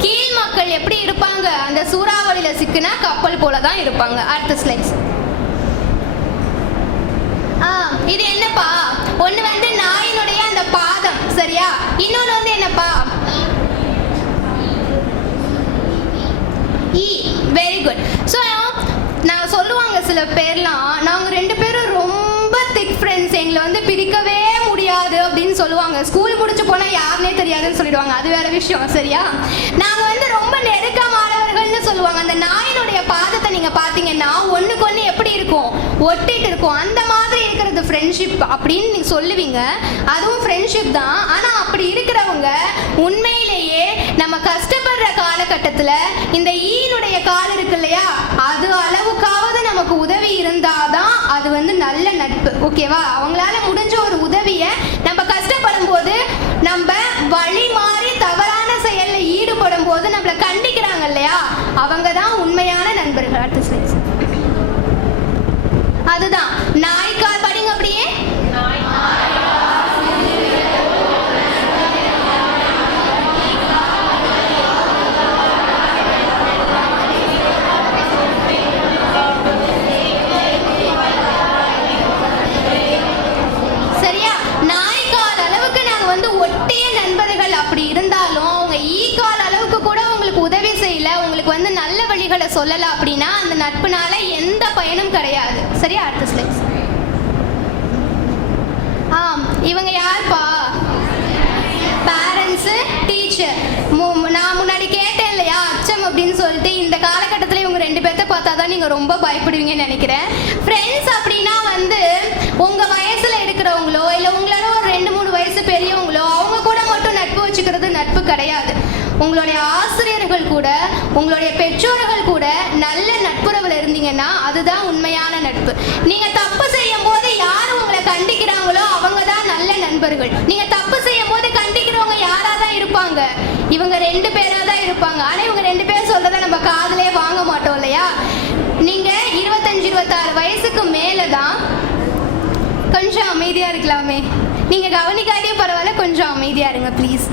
கீழ் மக்கள் எப்படி இருப்பாங்க, அந்த சூறாவளியில சிக்குனா கப்பல் போலதான் இருப்பாங்க. அடுத்த ஸ்லைட்ஸ். இது என்னப்பா? ஒண்ணு வந்து நாயினுடைய அந்த பாதம். சரியா? இன்னொன்னு வந்து என்னப்பா? Very good. ஸோ நான் சொல்லுவாங்க சில பேர்லாம், நாங்க 2 பேரும் ரொம்ப திக் ஃப்ரெண்ட்ஸ், எங்களை வந்து பிரிக்கவே முடியாது அப்படின்னு சொல்லுவாங்க. ஸ்கூல் முடிச்சு போனா யாருன்னே தெரியாதுன்னு சொல்லிடுவாங்க. அது வேற விஷயம். சரியா? நாங்க வந்து ரொம்ப நெருக்கமானவர்கள்னு சொல்லுவாங்க. அந்த நாயினுடைய பாதத்தை நீங்க பாத்தீங்கன்னா ஒண்ணுக்கு ஒண்ணு எப்படி இருக்கும், ஒட்டிட்டு இருக்கும். அந்த மாதிரி இருக்கிறது ஃப்ரெண்ட்ஷிப் அப்படின்னு நீங்க சொல்லுவீங்க. அதுவும் ஃப்ரெண்ட்ஷிப் தான். ஆனா அப்படி இருக்கிறவங்க உண்மையிலேயே நம்ம கஷ்டப்படுற காலகட்டத்துல இந்த ஈனுடைய கால் இருக்கு இல்லையா, அது அளவுக்காவது நமக்கு உதவி இருந்தாதான் அது வந்து நல்ல நட்பு. ஓகேவா? அவங்களால முடிஞ்ச ஒரு உதவியை நம்ம கஷ்டப்படும் போது, நம்ம வழி மாறி தவறான செயல்ல ஈடுபடும் போது நம்மள கண்டிக்கிறாங்க இல்லையா, அவங்க தான் உண்மையான நண்பர்கள். அடுத்த ஸ்லைட். அதுதான் நாய்க்கால் படிங்க அப்படியே. சரியா? நாய்க்கால் அளவுக்கு நாங்க வந்து ஒட்டிய நண்பர்கள் அப்படி இருந்தாலும் அவங்க ஈக்கால் அளவுக்கு கூட உங்களுக்கு உதவி செய்யல, உங்களுக்கு வந்து நல்ல வழிகளை சொல்லல அப்படின்னா அந்த நட்புனால எந்த பயனும் கிடையாது. சரியா? அடுத்த ஸ்லைட். இவங்க யார்ப்பா? Parents, teacher. நான் முன்னாடி கேட்டேன் இல்லையா அச்சம் அப்படின்னு சொல்லிட்டு, இந்த காலகட்டத்தில் இவங்க 2 பேர்த்த பார்த்தா தான் நீங்கள் ரொம்ப பயப்படுவீங்கன்னு நினைக்கிறேன். ஃப்ரெண்ட்ஸ் அப்படின்னா வந்து உங்கள் வயசில் இருக்கிறவங்களோ இல்லை உங்களோட ஒரு 2-3 வயசு பெரியவங்களோ அவங்க கூட மட்டும் நட்பு வச்சுக்கிறது நட்பு கிடையாது. உங்களுடைய ஆசிரியர்கள் கூட, உங்களுடைய பெற்றோர்கள் கூட நல்ல நட்புறவில் இருந்தீங்கன்னா அதுதான் உண்மையான நட்பு. நீங்கள் தப்பு செய்யும் போது யார் உங்களை கண்டிக்கிறாங்களோ அவங்க தான் நல்ல நண்பர்கள். நீங்கள் தப்பு செய்யும் போது கண்டிக்கிறவங்க யாராக தான் இருப்பாங்க? இவங்க 2 பேராக தான் இருப்பாங்க. ஆனால் இவங்க 2 பேர் சொல்றதை நம்ம காதலே வாங்க மாட்டோம் இல்லையா? நீங்கள் 25-26 வயசுக்கு மேலே தான் கொஞ்சம் அமைதியாக இருக்கலாமே. நீங்கள் கவனிக்காட்டியும் பரவாயில்ல, கொஞ்சம் அமைதியாக இருங்க ப்ளீஸ்.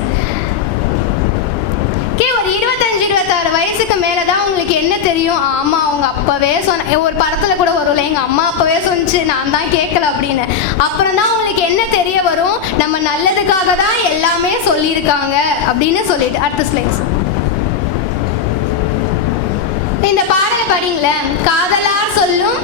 ஒரு 25-26 வயசுக்கு மேலே தான் உங்களுக்கு என்ன தெரியும்? ஆமாம், அவங்க அப்போவே சொன்ன, ஒரு படத்தில் கூட வரும்ல, எங்கள் அம்மா அப்போவே சொன்னிச்சு, நான் தான் கேட்கல அப்படின்னு. அப்புறம் தான் உங்களுக்கு என்ன தெரிய வரும்? நம்ம நல்லதுக்காக தான் எல்லாமே சொல்லியிருக்காங்க அப்படின்னு சொல்லிட்டு. அடுத்த ஸ்லைட்ஸ். இந்த பாடலை படிங்களேன். காதலார் சொல்லும்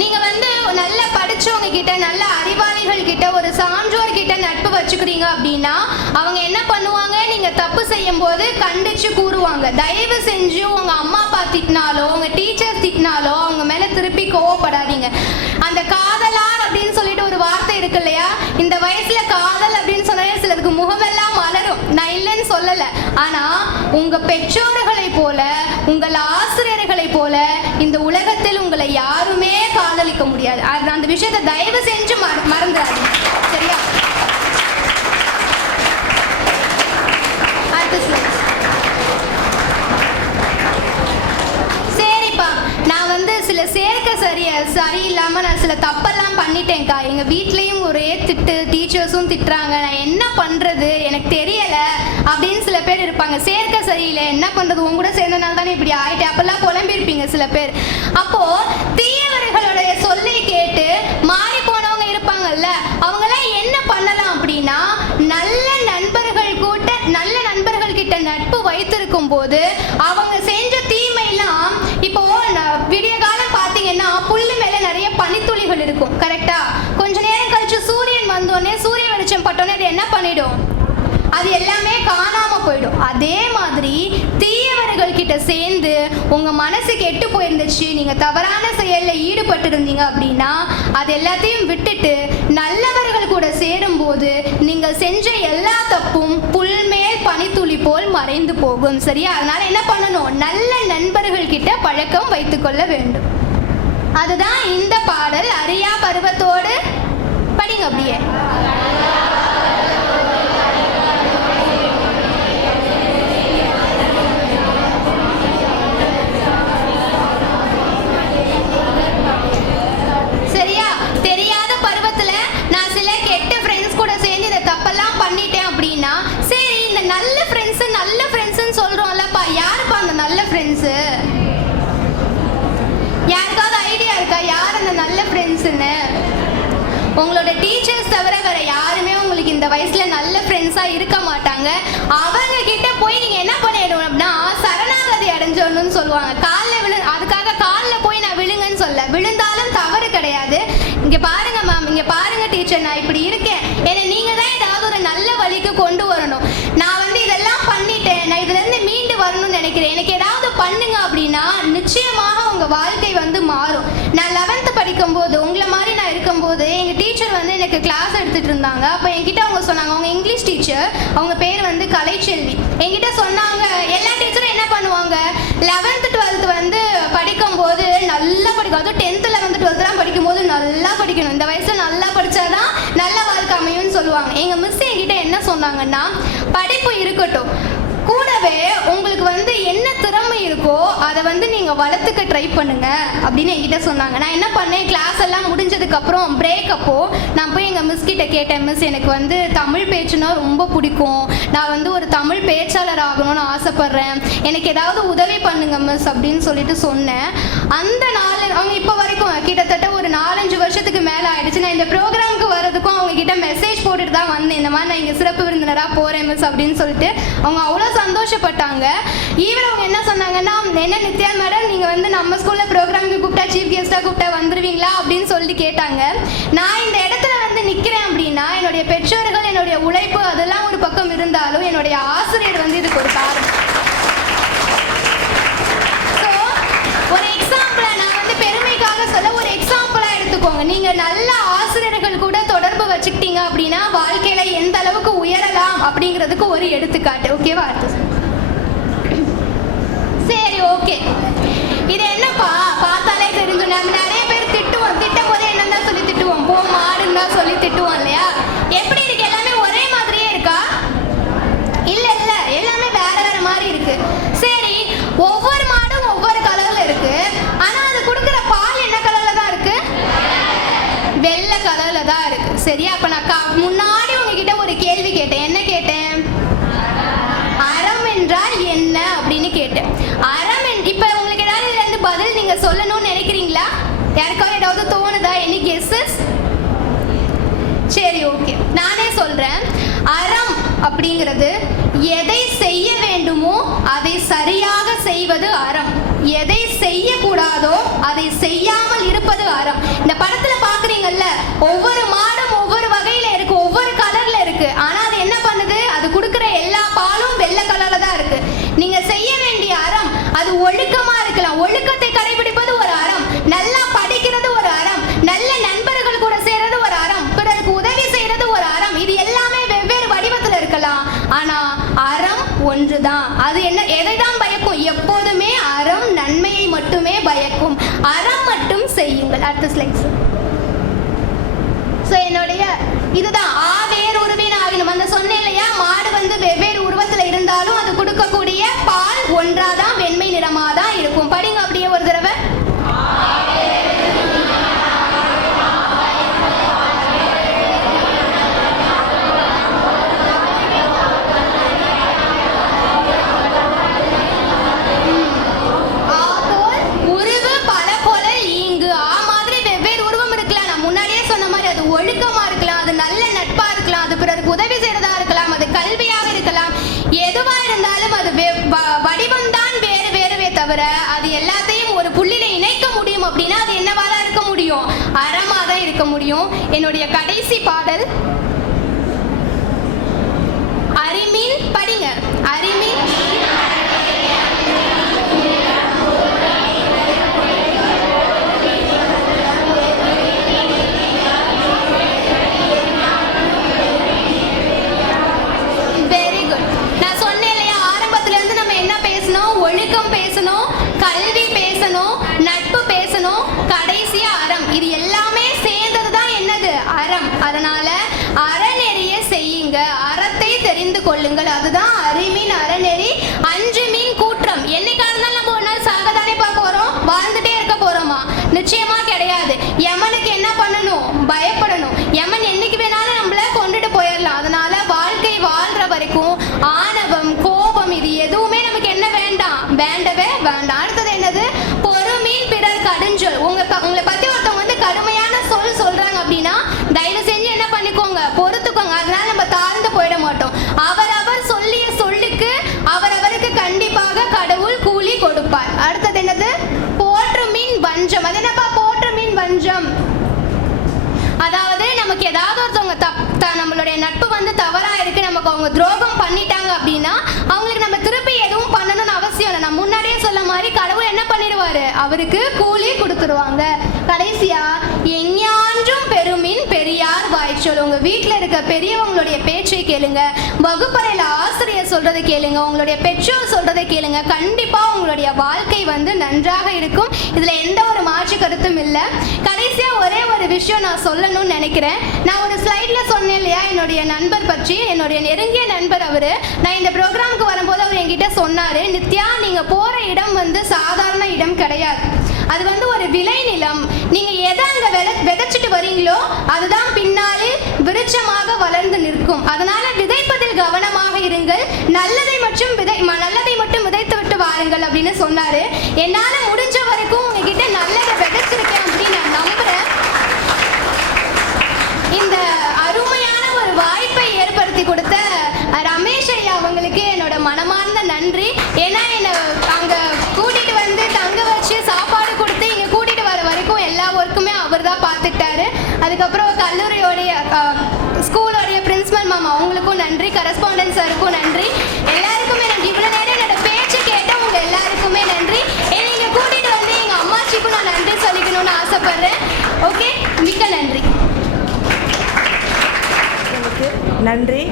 நீங்க வந்து நல்ல படிச்சவங்க கிட்ட, நல்ல அறிவாளிகள் கிட்ட, ஒரு சான்றோர் கிட்ட நட்பு வச்சுக்கிறீங்க அப்படின்னா அவங்க என்ன பண்ணுவாங்க? நீங்க தப்பு செய்யும் போது கண்டிச்சு கூறுவாங்க. தயவு செஞ்சு உங்க அம்மா அப்பா திட்டினாலோ உங்க டீச்சர் திட்டினாலோ அவங்க மேல திருப்பி கோவப்படாதீங்க. அந்த காதலார் அப்படின்னு சொல்லிட்டு ஒரு வார்த்தை இருக்கு இல்லையா? இந்த வயசுல காதல் அப்படின்னு சொன்னாலே சிலருக்கு முகமெல்லாம் மலரும். நான் இல்லைன்னு சொல்லல. ஆனா உங்க பெற்றோர்களை போல, உங்கள் ஆசிரியர்களை போல இந்த உலகத்தில் உங்களை யாருமே காதலிக்க முடியாது. அந்த விஷயத்தை தயவு செஞ்சு மறந்துடாதீங்க. சரியா? சரிப்பா, நான் வந்து சில சேர்க்க சரியில்லாம நான் சில தப்பெல்லாம் பண்ணிட்டேன்க்கா. எங்க வீட்லயும் ஒரே திட்டு, டீச்சர்ஸும் திட்டுறாங்க, நான் என்ன பண்றது எனக்கு தெரியல அப்படின்னு சில பேர் இருப்பாங்க. சேர்க்க சரியில்லை, என்ன பண்றது, உங்க கூட சேர்ந்தனால தானே இப்படி ஆயிட்டே, அப்பெல்லாம் குழம்பிருப்பீங்க சில பேர். அப்போ தீயவர்களுடைய சொல்லை கேட்டு மாறி போனவங்க இருப்பாங்கல்ல, அவங்களாம் என்ன பண்ணலாம் அப்படின்னா நல்ல நண்பர்கள் கிட்ட நட்பு வைத்திருக்கும் போது அவங்க செஞ்ச தீமையெல்லாம், இப்போ விடிய காலம் பார்த்தீங்கன்னா புல்லு மேல நிறைய பனித்துளிகள் இருக்கும். கரெக்டா? கொஞ்ச நேரம் கழிச்சு சூரியன் வந்தோடனே, சூரிய வெளிச்சம் பட்டோன்னே அது என்ன பண்ணிடும்? அது எல்லாமே காணாம போயிடும். அதே மாதிரி தீயவர்கள் கிட்ட சேர்ந்து உங்க மனசு கெட்டு போயிருந்துச்சு, நீங்க தவறான செயல்ல ஈடுபட்டு இருந்தீங்க அப்படின்னா அது எல்லாத்தையும் விட்டுட்டு நல்லவர்கள் கூட சேரும் போது நீங்கள் செஞ்ச எல்லா தப்பும் புல்மேல் பனித்துளி போல் மறைந்து போகும். சரியா? அதனால என்ன பண்ணணும்? நல்ல நண்பர்கள் கிட்ட பழக்கம் வைத்துக்கொள்ள வேண்டும். அதுதான் இந்த பாடல். அறியா பருவத்தோடு படிங்க அப்படியே. சரியா? தெரியாத பருவத்துல நான் சில கெட்ட ஃப்ரெண்ட்ஸ் கூட சேர்ந்து இந்த தப்பெல்லாம் பண்ணிட்டேன் அப்படின்னா, சரி இந்த நல்ல ஃப்ரெண்ட்ஸ்ன்னு சொல்றோம்லப்பா, யாருப்பா அந்த நல்ல ஃப்ரெண்ட்ஸு? யாருக்காவது ஐடியா இருக்கா யார் அந்த நல்ல ஃப்ரெண்ட்ஸ்ன்னு? உங்களோட டீச்சர்ஸ் தவிர வேற யாருமே உங்களுக்கு இந்த வயசுல நல்ல ஃப்ரெண்ட்ஸா இருக்க மாட்டாங்க. அவங்க கிட்ட போய் நீங்க என்ன பண்ணிடணும் அப்படின்னா சரணாகதி அடைஞ்சோன்னு சொல்லுவாங்க. அதுக்காக காலில் போய் நான் விழுங்கன்னு சொல்ல, விழுந்தாலும் தவறு கிடையாது. இங்க பாருங்க மேம், இங்க பாருங்க டீச்சர், நான் இப்படி இருக்கேன், ஏன்னா நீங்க தான் ஏதாவது ஒரு நல்ல வழிக்கு கொண்டு வரணும். நான் வந்து இதெல்லாம் பண்ணிட்டேன், நான் இதுல இருந்து மீண்டு வரணும்னு நினைக்கிறேன், எனக்கு ஏதாவது பண்ணுங்க அப்படின்னா நிச்சயமாக உங்க வாழ்க்கை வந்து மாறும். நான் 11th படிக்கும்போது உங்களை மாதிரி நான் இருக்கும்போது எங்க டீச்சர் வந்து எனக்கு கிளாஸ் எடுத்துட்டு இருந்தாங்க. அப்போ என்கிட்ட அவங்க சொன்னாங்க, அவங்க இங்கிலீஷ் டீச்சர், அவங்க பேர் வந்து கலைச்செல்வி. என்கிட்ட சொன்னாங்க, எல்லா டீச்சரும் என்ன பண்ணுவாங்க 11th 12th வந்து படிக்கும்போது நல்லா படிக்கும், அதுவும் 10th 11th 12th படிக்கும்போது நல்லா படிக்கணும், இந்த வயசுல நல்லா படிச்சாதான் நல்ல வாழ்க்கை அமையும்னு சொல்லுவாங்க. எங்க மிஸ் என்கிட்ட என்ன சொன்னாங்கன்னா, படிப்பு இருக்கட்டும், கூடவே உங்களுக்கு வந்து என்ன திறமை இருக்கோ அதை வந்து நீங்க வளர்த்துக்க ட்ரை பண்ணுங்க அப்படின்னு என்கிட்ட சொன்னாங்க. நான் என்ன பண்ணேன், கிளாஸ் எல்லாம் முடிஞ்சதுக்கு அப்புறம் பிரேக் அப்போ நான் போய் எங்க மிஸ் கிட்ட கேட்டேன், மிஸ் எனக்கு வந்து தமிழ் பேச்சுனா ரொம்ப பிடிக்கும், நான் வந்து ஒரு தமிழ் பேச்சாளர் ஆகணும்னு ஆசைப்படுறேன், எனக்கு ஏதாவது உதவி பண்ணுங்க மிஸ் அப்படின்னு சொல்லிட்டு சொன்னேன். அந்த நாள் அவங்க இப்போ வரைக்கும் கிட்டத்தட்ட ஒரு 4-5 வருஷத்துக்கு மேலே ஆயிடுச்சு. நான் இந்த ப்ரோக்ராமுக்கு வர்றதுக்கும் அவங்க கிட்ட மெசேஜ் போட்டுட்டு தான் வந்தேன், இந்த மாதிரி நான் இங்கே சிறப்பு விருந்தினராக போகிறேன் மிஸ் அப்படின்னு சொல்லிட்டு. அவங்க அவ்வளோ சந்தோஷப்பட்டாங்க. ஈவன் அவங்க என்ன சொன்னாங்கன்னா, என்ன நித்யா மேடம் நீங்கள் வந்து நம்ம ஸ்கூலில் ப்ரோக்ராமுக்கு கூப்பிட்டா சீஃப் கெஸ்ட்டாக கூப்பிட்டா வந்துடுவீங்களா அப்படின்னு சொல்லிட்டு கேட்டாங்க. நான் இந்த இடத்துல வந்து நிற்கிறேன் அப்படின்னா என்னுடைய பெற்றோர்கள், என்னுடைய உழைப்பு அதெல்லாம் ஒரு பக்கம் இருந்தாலும் என்னுடைய ஆசிரியர் வந்து இதுக்கு ஒரு காரணம். ஸோ ஒரு எக்ஸாம்பிளை நான் வந்து பெருமைக்காக சொல்ல ஒரு எக்ஸாம்பிளா எடுத்துக்கோங்க. நீங்க நல்ல ஆசிரியர்கள் கூட தொடர்பு வச்சுக்கிட்டீங்க அப்படின்னா வாழ்க்கையில எந்த அளவுக்கு உயரலாம் அப்படிங்கிறதுக்கு ஒரு எடுத்துக்காட்டு. ஓகேவா? சரி, ஓகே. இது என்னப்பா பார்த்தாலே தெரிஞ்சு நம்ம நிறைய பேர் திட்டுவோம், திட்டும் போதே என்னன்னு சொல்லி திட்டுவோம், போ மாடுன்னு தான் சொல்லி திட்டுவோம் இல்லையா? எப்படி இருக்கு? எல்லாமே ஒரே மாதிரியே இருக்கா? இல்ல இல்ல, எல்லாமே வேற வேற மாதிரி இருக்கு. சரி, ஒவ்வொரு மாடும் ஒவ்வொரு கலர்ல இருக்கு, ஆனா அது கொடுக்குற பால் என்ன கலர்ல தான் இருக்கு? வெள்ளை கலர்ல தான் இருக்கு. சரியா? அப்ப நான் முன்னாடி உங்ககிட்ட ஒரு கேள்வி கேட்டேன். என்ன கேட்டேன்? அறம் என்றால் என்ன அப்படின்னு கேட்டேன். அறம் இப்ப உங்களுக்கு ஏதாவது இதுல இருந்து பதில் நீங்க சொல்லணும்னு நினைக்கிறீங்களா? யாருக்காவது ஏதாவது தோணுதா? Any guesses? சரி, ஓகே, நானே சொல்றேன். அறம் அப்படிங்கிறது எதை செய்ய வேண்டுமோ அதை சரியாக செய்வது அறம், எதை செய்யக்கூடாதோ அதை செய்யாமல் இருப்பது அறம். இந்த படத்துல பாக்குறீங்கல்ல, ஒவ்வொரு மாடும் ஒவ்வொரு வகையில இருக்கு, ஒவ்வொரு கலர்ல இருக்கு, ஆனா அது என்ன பண்ணுது? அது கொடுக்குற எல்லா பாலும் வெள்ளை கலர்ல தான் இருக்கு. நீங்க செய்ய வேண்டிய அறம் அது ஒழுக்கமா இருக்கலாம். ஒழுக்கத்தை கடைபிடிப்பது ஒரு அறம், நல்லா படிக்கிறது ஒரு அறம், நல்ல நண்பர்கள் கூட சேர்றது ஒரு அறம், பிறருக்கு உதவி செய்யறது ஒரு அறம். இது எல்லாமே வெவ்வேறு வடிவத்தில் இருக்கலாம், ஆனா அறம் ஒன்றுதான். அது என்ன, எதை தான் பயக்கும்? எப்போதுமே அறம் நன்மையை மட்டுமே பயக்கும். அறம் மட்டும் செய்யுங்கள். அடுத்த ஸ்லைட். ஸோ என்னுடைய இதுதான் ஆவேர் உருவின் ஆகினும். அந்த சொன்னேன் இல்லையா, மாடு வந்து வெவ்வேறு உருவத்தில் இருந்தாலும் அது கொடுக்கக்கூடிய பால் ஒன்றாதான், வெண்மை நிறமாதான் இருக்கும். படிங்க அப்படியே ஒரு தடவை. உதவி செய்யறதா இருக்கலாம், அது கல்வியாக இருக்கலாம், எதுவா இருந்தாலும் அது வடிவம் தான் வேறு வேறுவே தவிர அது எல்லாத்தையும் ஒரு புள்ளில இணைக்க முடியும் அப்படின்னா அது என்னவாதான் இருக்க முடியும்? அறமா தான் இருக்க முடியும். என்னுடைய கடைசி பாடல் அறிமீன். படிங்க. அறிமீன் பேசணும், கல்வி பேசணும், நட்பு பேசணும், கடைசியா அறம். இது எல்லாமே சேர்ந்ததுதான் என்னது? அறம். அதனால அறநெறியை செய்யுங்க, அறத்தை தெரிந்து கொள்ளுங்கள். அதுதான் அறிமீன் அறநெறி. அஞ்சு மீன் கூற்றம். என்னைக்கா இருந்தாலும் நம்ம ஒரு நாள் சாகதானே பார்க்க போறோம், வாழ்ந்துட்டே இருக்க போறோமா? நிச்சயமா கிடையாது. யமனுக்கு என்ன பண்ணணும்? பயப்படணும். யமன் என்னைக்கு வேணாலும் நம்மள கொண்டுட்டு போயிடலாம். அதனால வாழ்க்கை வாழ்ற வரைக்கும் ஆணவம், கோபம் இது எதுவுமே நமக்கு என்ன வேண்டாம், வேண்டவே வேண்டாம். அடுத்தது என்னது? பொறுமீன் பிறர் கடுஞ்சொல். உங்களை பத்தி ஒருத்தவங்க வந்து கடுமையான சொல் சொல்றாங்க அப்படின்னா தயவு செஞ்சு என்ன பண்ணிக்கோங்க, பொறுத்துக்கோங்க. அதனால நம்ம தாழ்ந்து போயிட மாட்டோம். அவரவர் சொல்லிய சொல்லுக்கு அவரவருக்கு கண்டிப்பாக கடவுள் கூலி கொடுப்பார். அடுத்தது என்னது? போற்று மீன் வஞ்சம். அது என்னப்பா போற்று மீன் வஞ்சம்? அதாவது நமக்கு ஏதாவது ஒருத்தவங்க நம்மளுடைய நட்பு வந்து தவறா இருக்கு, நமக்கு அவங்க துரோகம் பண்ணிட்டாங்க அப்படின்னா அவங்களுக்கு நம்ம திருப்பி எதுவும் பண்ணணும்னு அவசியம் இல்லை. நான் முன்னாடியே சொல்ல மாதிரி கடவுள் என்ன பண்ணிடுவாரு? அவருக்கு கூலி கொடுத்துருவாங்க. கடைசியா எஞ்ஞான்றும் பெருமின் பெரியார் வாய்ச்சொல். உங்க வீட்டுல இருக்க பெரியவங்களுடைய பேச்சை கேளுங்க, வகுப்பறையில ஆசிரியர் சொல்றதை கேளுங்க, உங்களுடைய பெற்றோர் சொல்றதை கேளுங்க. கண்டிப்பா உங்களுடைய வாழ்க்கை வந்து நன்றாக இருக்கும். இதுல எந்த ஒரு மாற்று கருத்தும் இல்லை. கடைசியா ஒரே ஒரு விஷயம் நான் சொல்லணும்னு நினைக்கிறேன். நான் ஒரு ஸ்லைட்ல சொன்னேன் இல்லையா, என்னுடைய நண்பர் பற்றி. என்னுடைய நெருங்கிய நண்பர் அவரு. நான் இந்த ப்ரோக்ராமுக்கு வரும்போது அவர் என்கிட்ட சொன்னாரு, நித்யா நீங்க போற இடம் வந்து சாதாரண இடம் கிடையாது, அது வந்து ஒரு விளைநிலம். நீங்க எதை அங்க விதைச்சிட்டு வரீங்களோ அதுதான் பின்னாலே விருட்சமாக வளர்ந்து நிற்கும். அதனால விதைப்பதில் கவனமாக இருங்கள், நல்லதை மட்டும் விதைத்து விட்டு வாருங்கள் அப்படின்னு சொன்னாரு. என்னால முடிஞ்ச வரைக்கும் உங்ககிட்ட நல்லதை விதைச்சிருக்கேன் அப்படின்னு நான் நம்புறேன். இந்த அருமையான ஒரு வாய்ப்பை ஏற்படுத்தி கொடுத்த ரமேஷ் ஐயா அவங்களுக்கு என்னோட மனமார்ந்த நன்றி. ஏன்னா என்னை அங்க கூட்டிட்டு வந்து தங்க வச்சு சாப்பாடு கொடுத்து இங்க கூட்டிட்டு வர வரைக்கும் எல்லா ஒர்க்குமே அவர் தான் பார்த்துட்டாரு. அதுக்கப்புறம் கல்லூரியோடைய ஸ்கூலோடைய பிரின்சிபல் மேம் அவங்களுக்கும் நன்றி, கரஸ்பாண்டன்ட் சாருக்கும் நன்றி, எல்லாருக்குமே நன்றி. இவ்வளவு நேரம் என்னோட பேச்சு கேட்ட உங்க எல்லாருக்குமே நன்றி. என்னை இங்க கூட்டிட்டு வந்து எங்க அம்மாச்சிக்கும் நான் நன்றி சொல்லிக்கணும்னு ஆசைப்படுறேன். ஓகே, மிக்க நன்றி. நன்றி.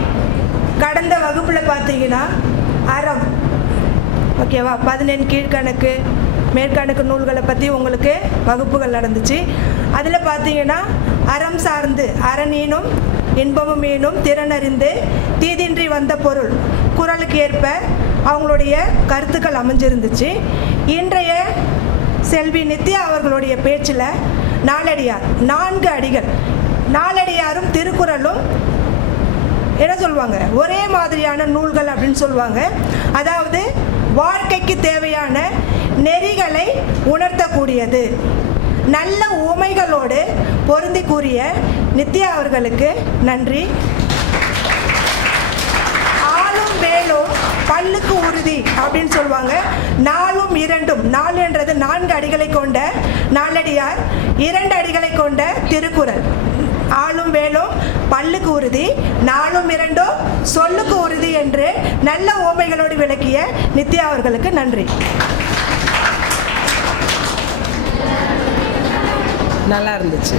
கடந்த வகுப்பில் பார்த்தீங்கன்னா அறம், ஓகேவா, 17 கீழ்கணக்கு மேற்கணக்கு நூல்களை பற்றி உங்களுக்கு வகுப்புகள் நடந்துச்சு. அதில் பார்த்தீங்கன்னா அறம் சார்ந்து அறனீனும் இன்பமும் மீனும் திறனறிந்து தீதின்றி வந்த பொருள் குறளுக்கு ஏற்ப அவங்களுடைய கருத்துக்கள் அமைஞ்சிருந்துச்சு. இன்றைய செல்வி நித்யா அவர்களுடைய பேச்சில் நாலடியார் 4 அடிகள், நாலடியாரும் திருக்குறளும் என்ன சொல்லுவாங்க, ஒரே மாதிரியான நூல்கள் அப்படின்னு சொல்லுவாங்க. அதாவது வாழ்க்கைக்கு தேவையான நெறிகளை உணர்த்தக்கூடியது. நல்ல உமைகளோடு பொருந்தி கூறிய நித்யா அவர்களுக்கு நன்றி. ஆளும் வேலும் பல்லுக்கு உறுதி அப்படின்னு சொல்லுவாங்க. 4ம் 2ம், 4 என்றது 4 அடிகளை கொண்ட நாலடியார், 2 அடிகளை கொண்ட திருக்குறள். ஆளும் வேலும் பல்லுக்கு உறுதி, 4ம் 2ம் சொல்லுக்கு உறுதி என்று நல்ல ஓமைகளோடு விளக்கிய நித்யா அவர்களுக்கு நன்றி. நல்லா இருந்துச்சு.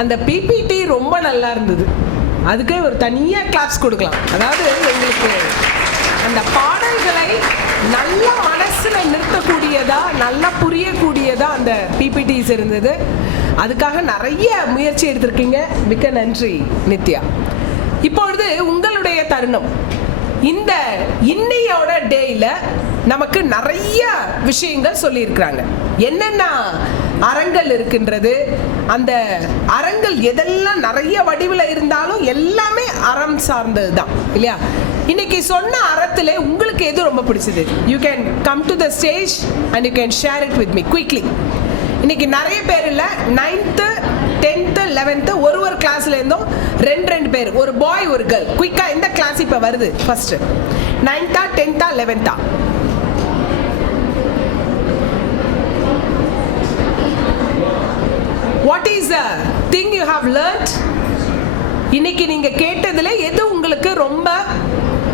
அந்த பிபிடி ரொம்ப நல்லா இருந்தது. அதுக்கே ஒரு தனியாக கிளாஸ் கொடுக்கலாம். அதாவது எங்களுக்கு அந்த பாடல்களை நல்ல மனசில் நிறுத்தக்கூடியதா, நல்லா புரியக்கூடியதா அந்த பிபிடிஸ் இருந்தது. அதுக்காக நிறைய முயற்சி எடுத்திருக்கீங்க. மிக்க நன்றி நித்யா. இப்பொழுது உங்களுடைய தருணம். இந்த இன்னையோட டேயில் நமக்கு நிறைய விஷயங்கள் சொல்லியிருக்கிறாங்க. என்னென்ன அறங்கள் இருக்கின்றது, அந்த அறங்கள் எதெல்லாம் நிறைய வடிவில் இருந்தாலும் எல்லாமே அறம் சார்ந்தது தான் இல்லையா? இன்னைக்கு சொன்ன அறத்திலே உங்களுக்கு எது ரொம்ப பிடிச்சது? You can come to the stage and you can share it with me quickly. இன்னைக்கு நிறைய பேர் இல்லை, 9th 10th 11th ஒரு கிளாஸ்ல இருந்தும் 2 பேர், ஒரு பாய் ஒரு கேர்ள். குயிக்கா இந்த கிளாஸ் இப்ப வருது first, 9th 10th 11th. What is the thing you have learned? இன்னைக்கு நீங்க கேட்டதுல எது உங்களுக்கு ரொம்ப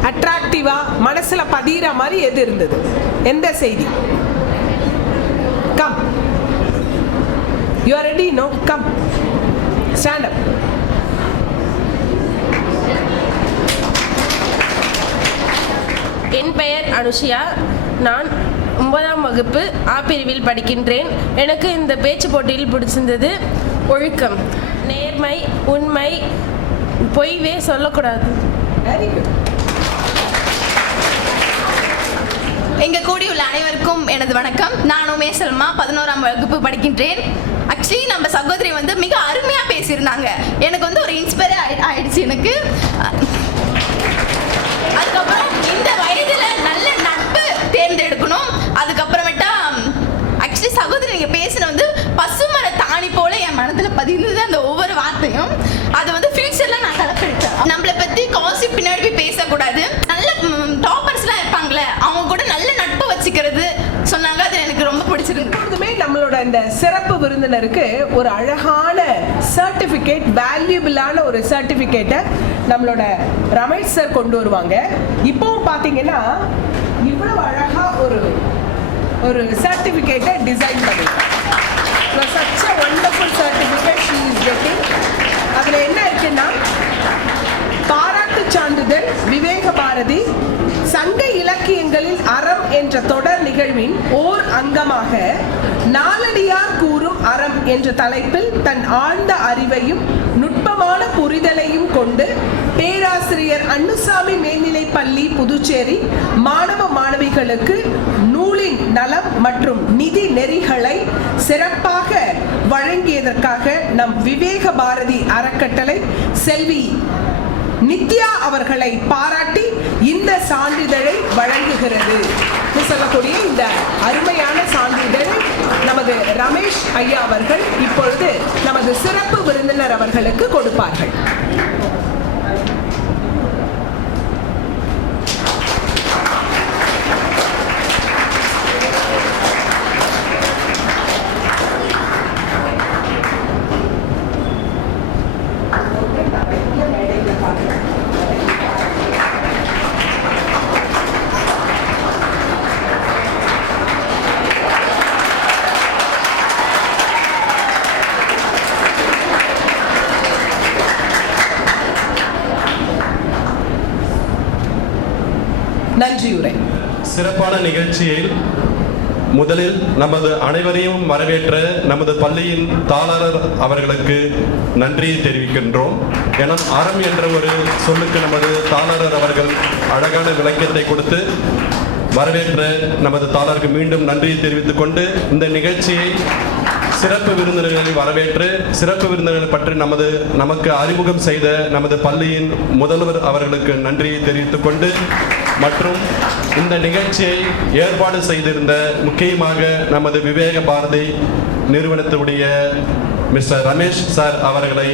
அட்ராக்டிவா மனசுல பதிகிற மாதிரி எது இருந்தது? எந்த செய்தி? Come, you are ready? No, come, stand up. என் பெயர் அனுஷியா. நான் 9ஆம் வகுப்பு ஆ பிரிவில் படிக்கின்றேன். எனக்கு இந்த பேச்சு போட்டியில் பிடிச்சிருந்தது ஒழுக்கம், நேர்மை, உண்மை, பொய்வே சொல்லக்கூடாது. எங்க கூடியுள்ள அனைவருக்கும் எனது வணக்கம். நான் உமேஷ் சல்மா, 11ஆம் வகுப்பு படிக்கின்றேன். ஆக்சுவலி நம்ம சகோதரி வந்து மிக அருமையா பேசியிருந்தாங்க. எனக்கு வந்து ஒரு இன்ஸ்பயர் ஆயிடுச்சு எனக்கு. அதுக்கப்புறம் இந்த வயதுல நல்ல நட்பு தேர்ந்தெடுக்கணும். அதுக்கப்புறமேட்டா ஆக்சுவலி சகோதரி நீங்க பேசின வந்து பசுமர தாணி போல என் மனத்துல பதிந்தது அந்த ஒவ்வொரு வார்த்தையும். அது வந்து ஃபியூச்சர்ல நான் கலப்பிடிச்சேன். நம்மளை பத்தி காசிப் பின்னாடி போய் பேசக்கூடாது. நல்ல டாப்பர்ஸ்லாம் இருப்பாங்களே அவங்க கூட நல்ல நட்பு வச்சுக்கிறது சொன்னாங்க. அது எனக்கு ரொம்ப பிடிச்சிருக்கு. எப்பொழுதுமே நம்மளோட இந்த சிறப்பு விருந்தினருக்கு ஒரு அழகான சர்டிஃபிகேட், வேல்யூபிளான ஒரு சர்டிஃபிகேட்டை நம்மளோட ரமேஷ் சார் கொண்டு வருவாங்க. இப்போவும் பார்த்தீங்கன்னா இவ்வளவு அழகா ஒரு சர்டிஃபிகேட்டை டிசைன் பண்ணிருக்காங்க. such a wonderful certificate she is getting. அதில் என்ன இருக்குன்னா, பாராட்டு சான்றிதழ் விவேக பாரதி சங்க இலக்கியங்களில் அறம் என்ற தொடர் நிகழ்வின் ஓர் அங்கமாக நாலடியார் கூறும் அறம் என்ற தலைப்பில் தன் ஆழ்ந்த அறிவையும் நுட்ப நுட்பமான புரிதலையும் கொண்டு பேராசிரியர் அன்னுசாமி மேல்நிலைப் பள்ளி புதுச்சேரி மாணவ மாணவிகளுக்கு நூலின் நலம் மற்றும் நிதி நெறிகளை சிறப்பாக வழங்கியதற்காக நம் விவேக பாரதி அறக்கட்டளை செல்வி நித்யா அவர்களை பாராட்டி இந்த சான்றிதழை வழங்குகிறது. சொல்லக்கூடிய இந்த அருமையான சான்றிதழை நமது ரமேஷ் ஐயா அவர்கள் இப்பொழுது நமது சிறப்பு விருந்தினர் அவர்களுக்கு கொடுப்பார்கள். நன்றியுரை. சிறப்பான நிகழ்ச்சியில் முதலில் நமது அனைவரையும் வரவேற்ற நமது பள்ளியின் தாளர் அவர்களுக்கு நன்றியை தெரிவிக்கின்றோம். என அறம் என்ற ஒரு சொல்லுக்கு நமது தாளர் அவர்கள் அழகான விளக்கத்தை கொடுத்து வரவேற்ற நமது தாளருக்கு மீண்டும் நன்றியை தெரிவித்துக் கொண்டு இந்த நிகழ்ச்சியை சிறப்பு விருந்தினர்களை வரவேற்று சிறப்பு விருந்தினர்களை பற்றி நமக்கு அறிமுகம் செய்த நமது பள்ளியின் முதல்வர் அவர்களுக்கு நன்றியை தெரிவித்துக் கொண்டு மற்றும் இந்த நிகழ்ச்சியை ஏற்பாடு செய்திருந்த முக்கியமாக நமது விவேக பாரதி நிறுவனத்துடைய மிஸ்டர் ரமேஷ் சார் அவர்களை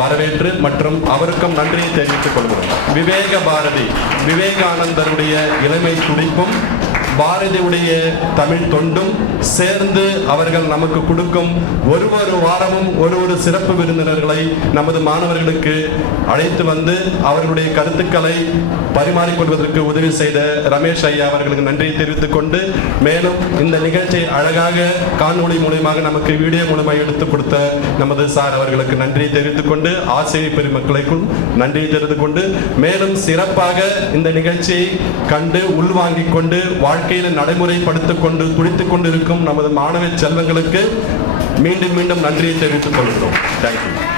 வரவேற்று மற்றும் அவருக்கும் நன்றியை தெரிவித்துக் கொள்கிறோம். விவேக பாரதி விவேகானந்தருடைய இளமை துடிப்பும் பாரதியுடைய தமிழ் தொண்டும் சேர்ந்து அவர்கள் நமக்கு கொடுக்கும் ஒரு வாரமும் ஒரு சிறப்பு விருந்தினர்களை நமது மாணவர்களுக்கு அழைத்து வந்து அவர்களுடைய கருத்துக்களை பரிமாறிக்கொள்வதற்கு உதவி செய்த ரமேஷ் ஐயா அவர்களுக்கு நன்றியை தெரிவித்துக் கொண்டு மேலும் இந்த நிகழ்ச்சியை அழகாக காணொளி மூலமாக நமக்கு வீடியோ மூலமாக எடுத்துக் கொடுத்த நமது சார் அவர்களுக்கு நன்றியை தெரிவித்துக் கொண்டு ஆசிரியர் பெருமக்களுக்கும் நன்றியை தெரிவித்துக் கொண்டு மேலும் சிறப்பாக இந்த நிகழ்ச்சியை கண்டு உள்வாங்கிக் கொண்டு வாழ்க்கையில நடைமுறைப்படுத்திக் கொண்டு துடித்துக் கொண்டிருக்கும் நமது மாணவ செல்வங்களுக்கு மீண்டும் நன்றியை தெரிவித்துக் கொள்கிறோம். தேங்க்யூ.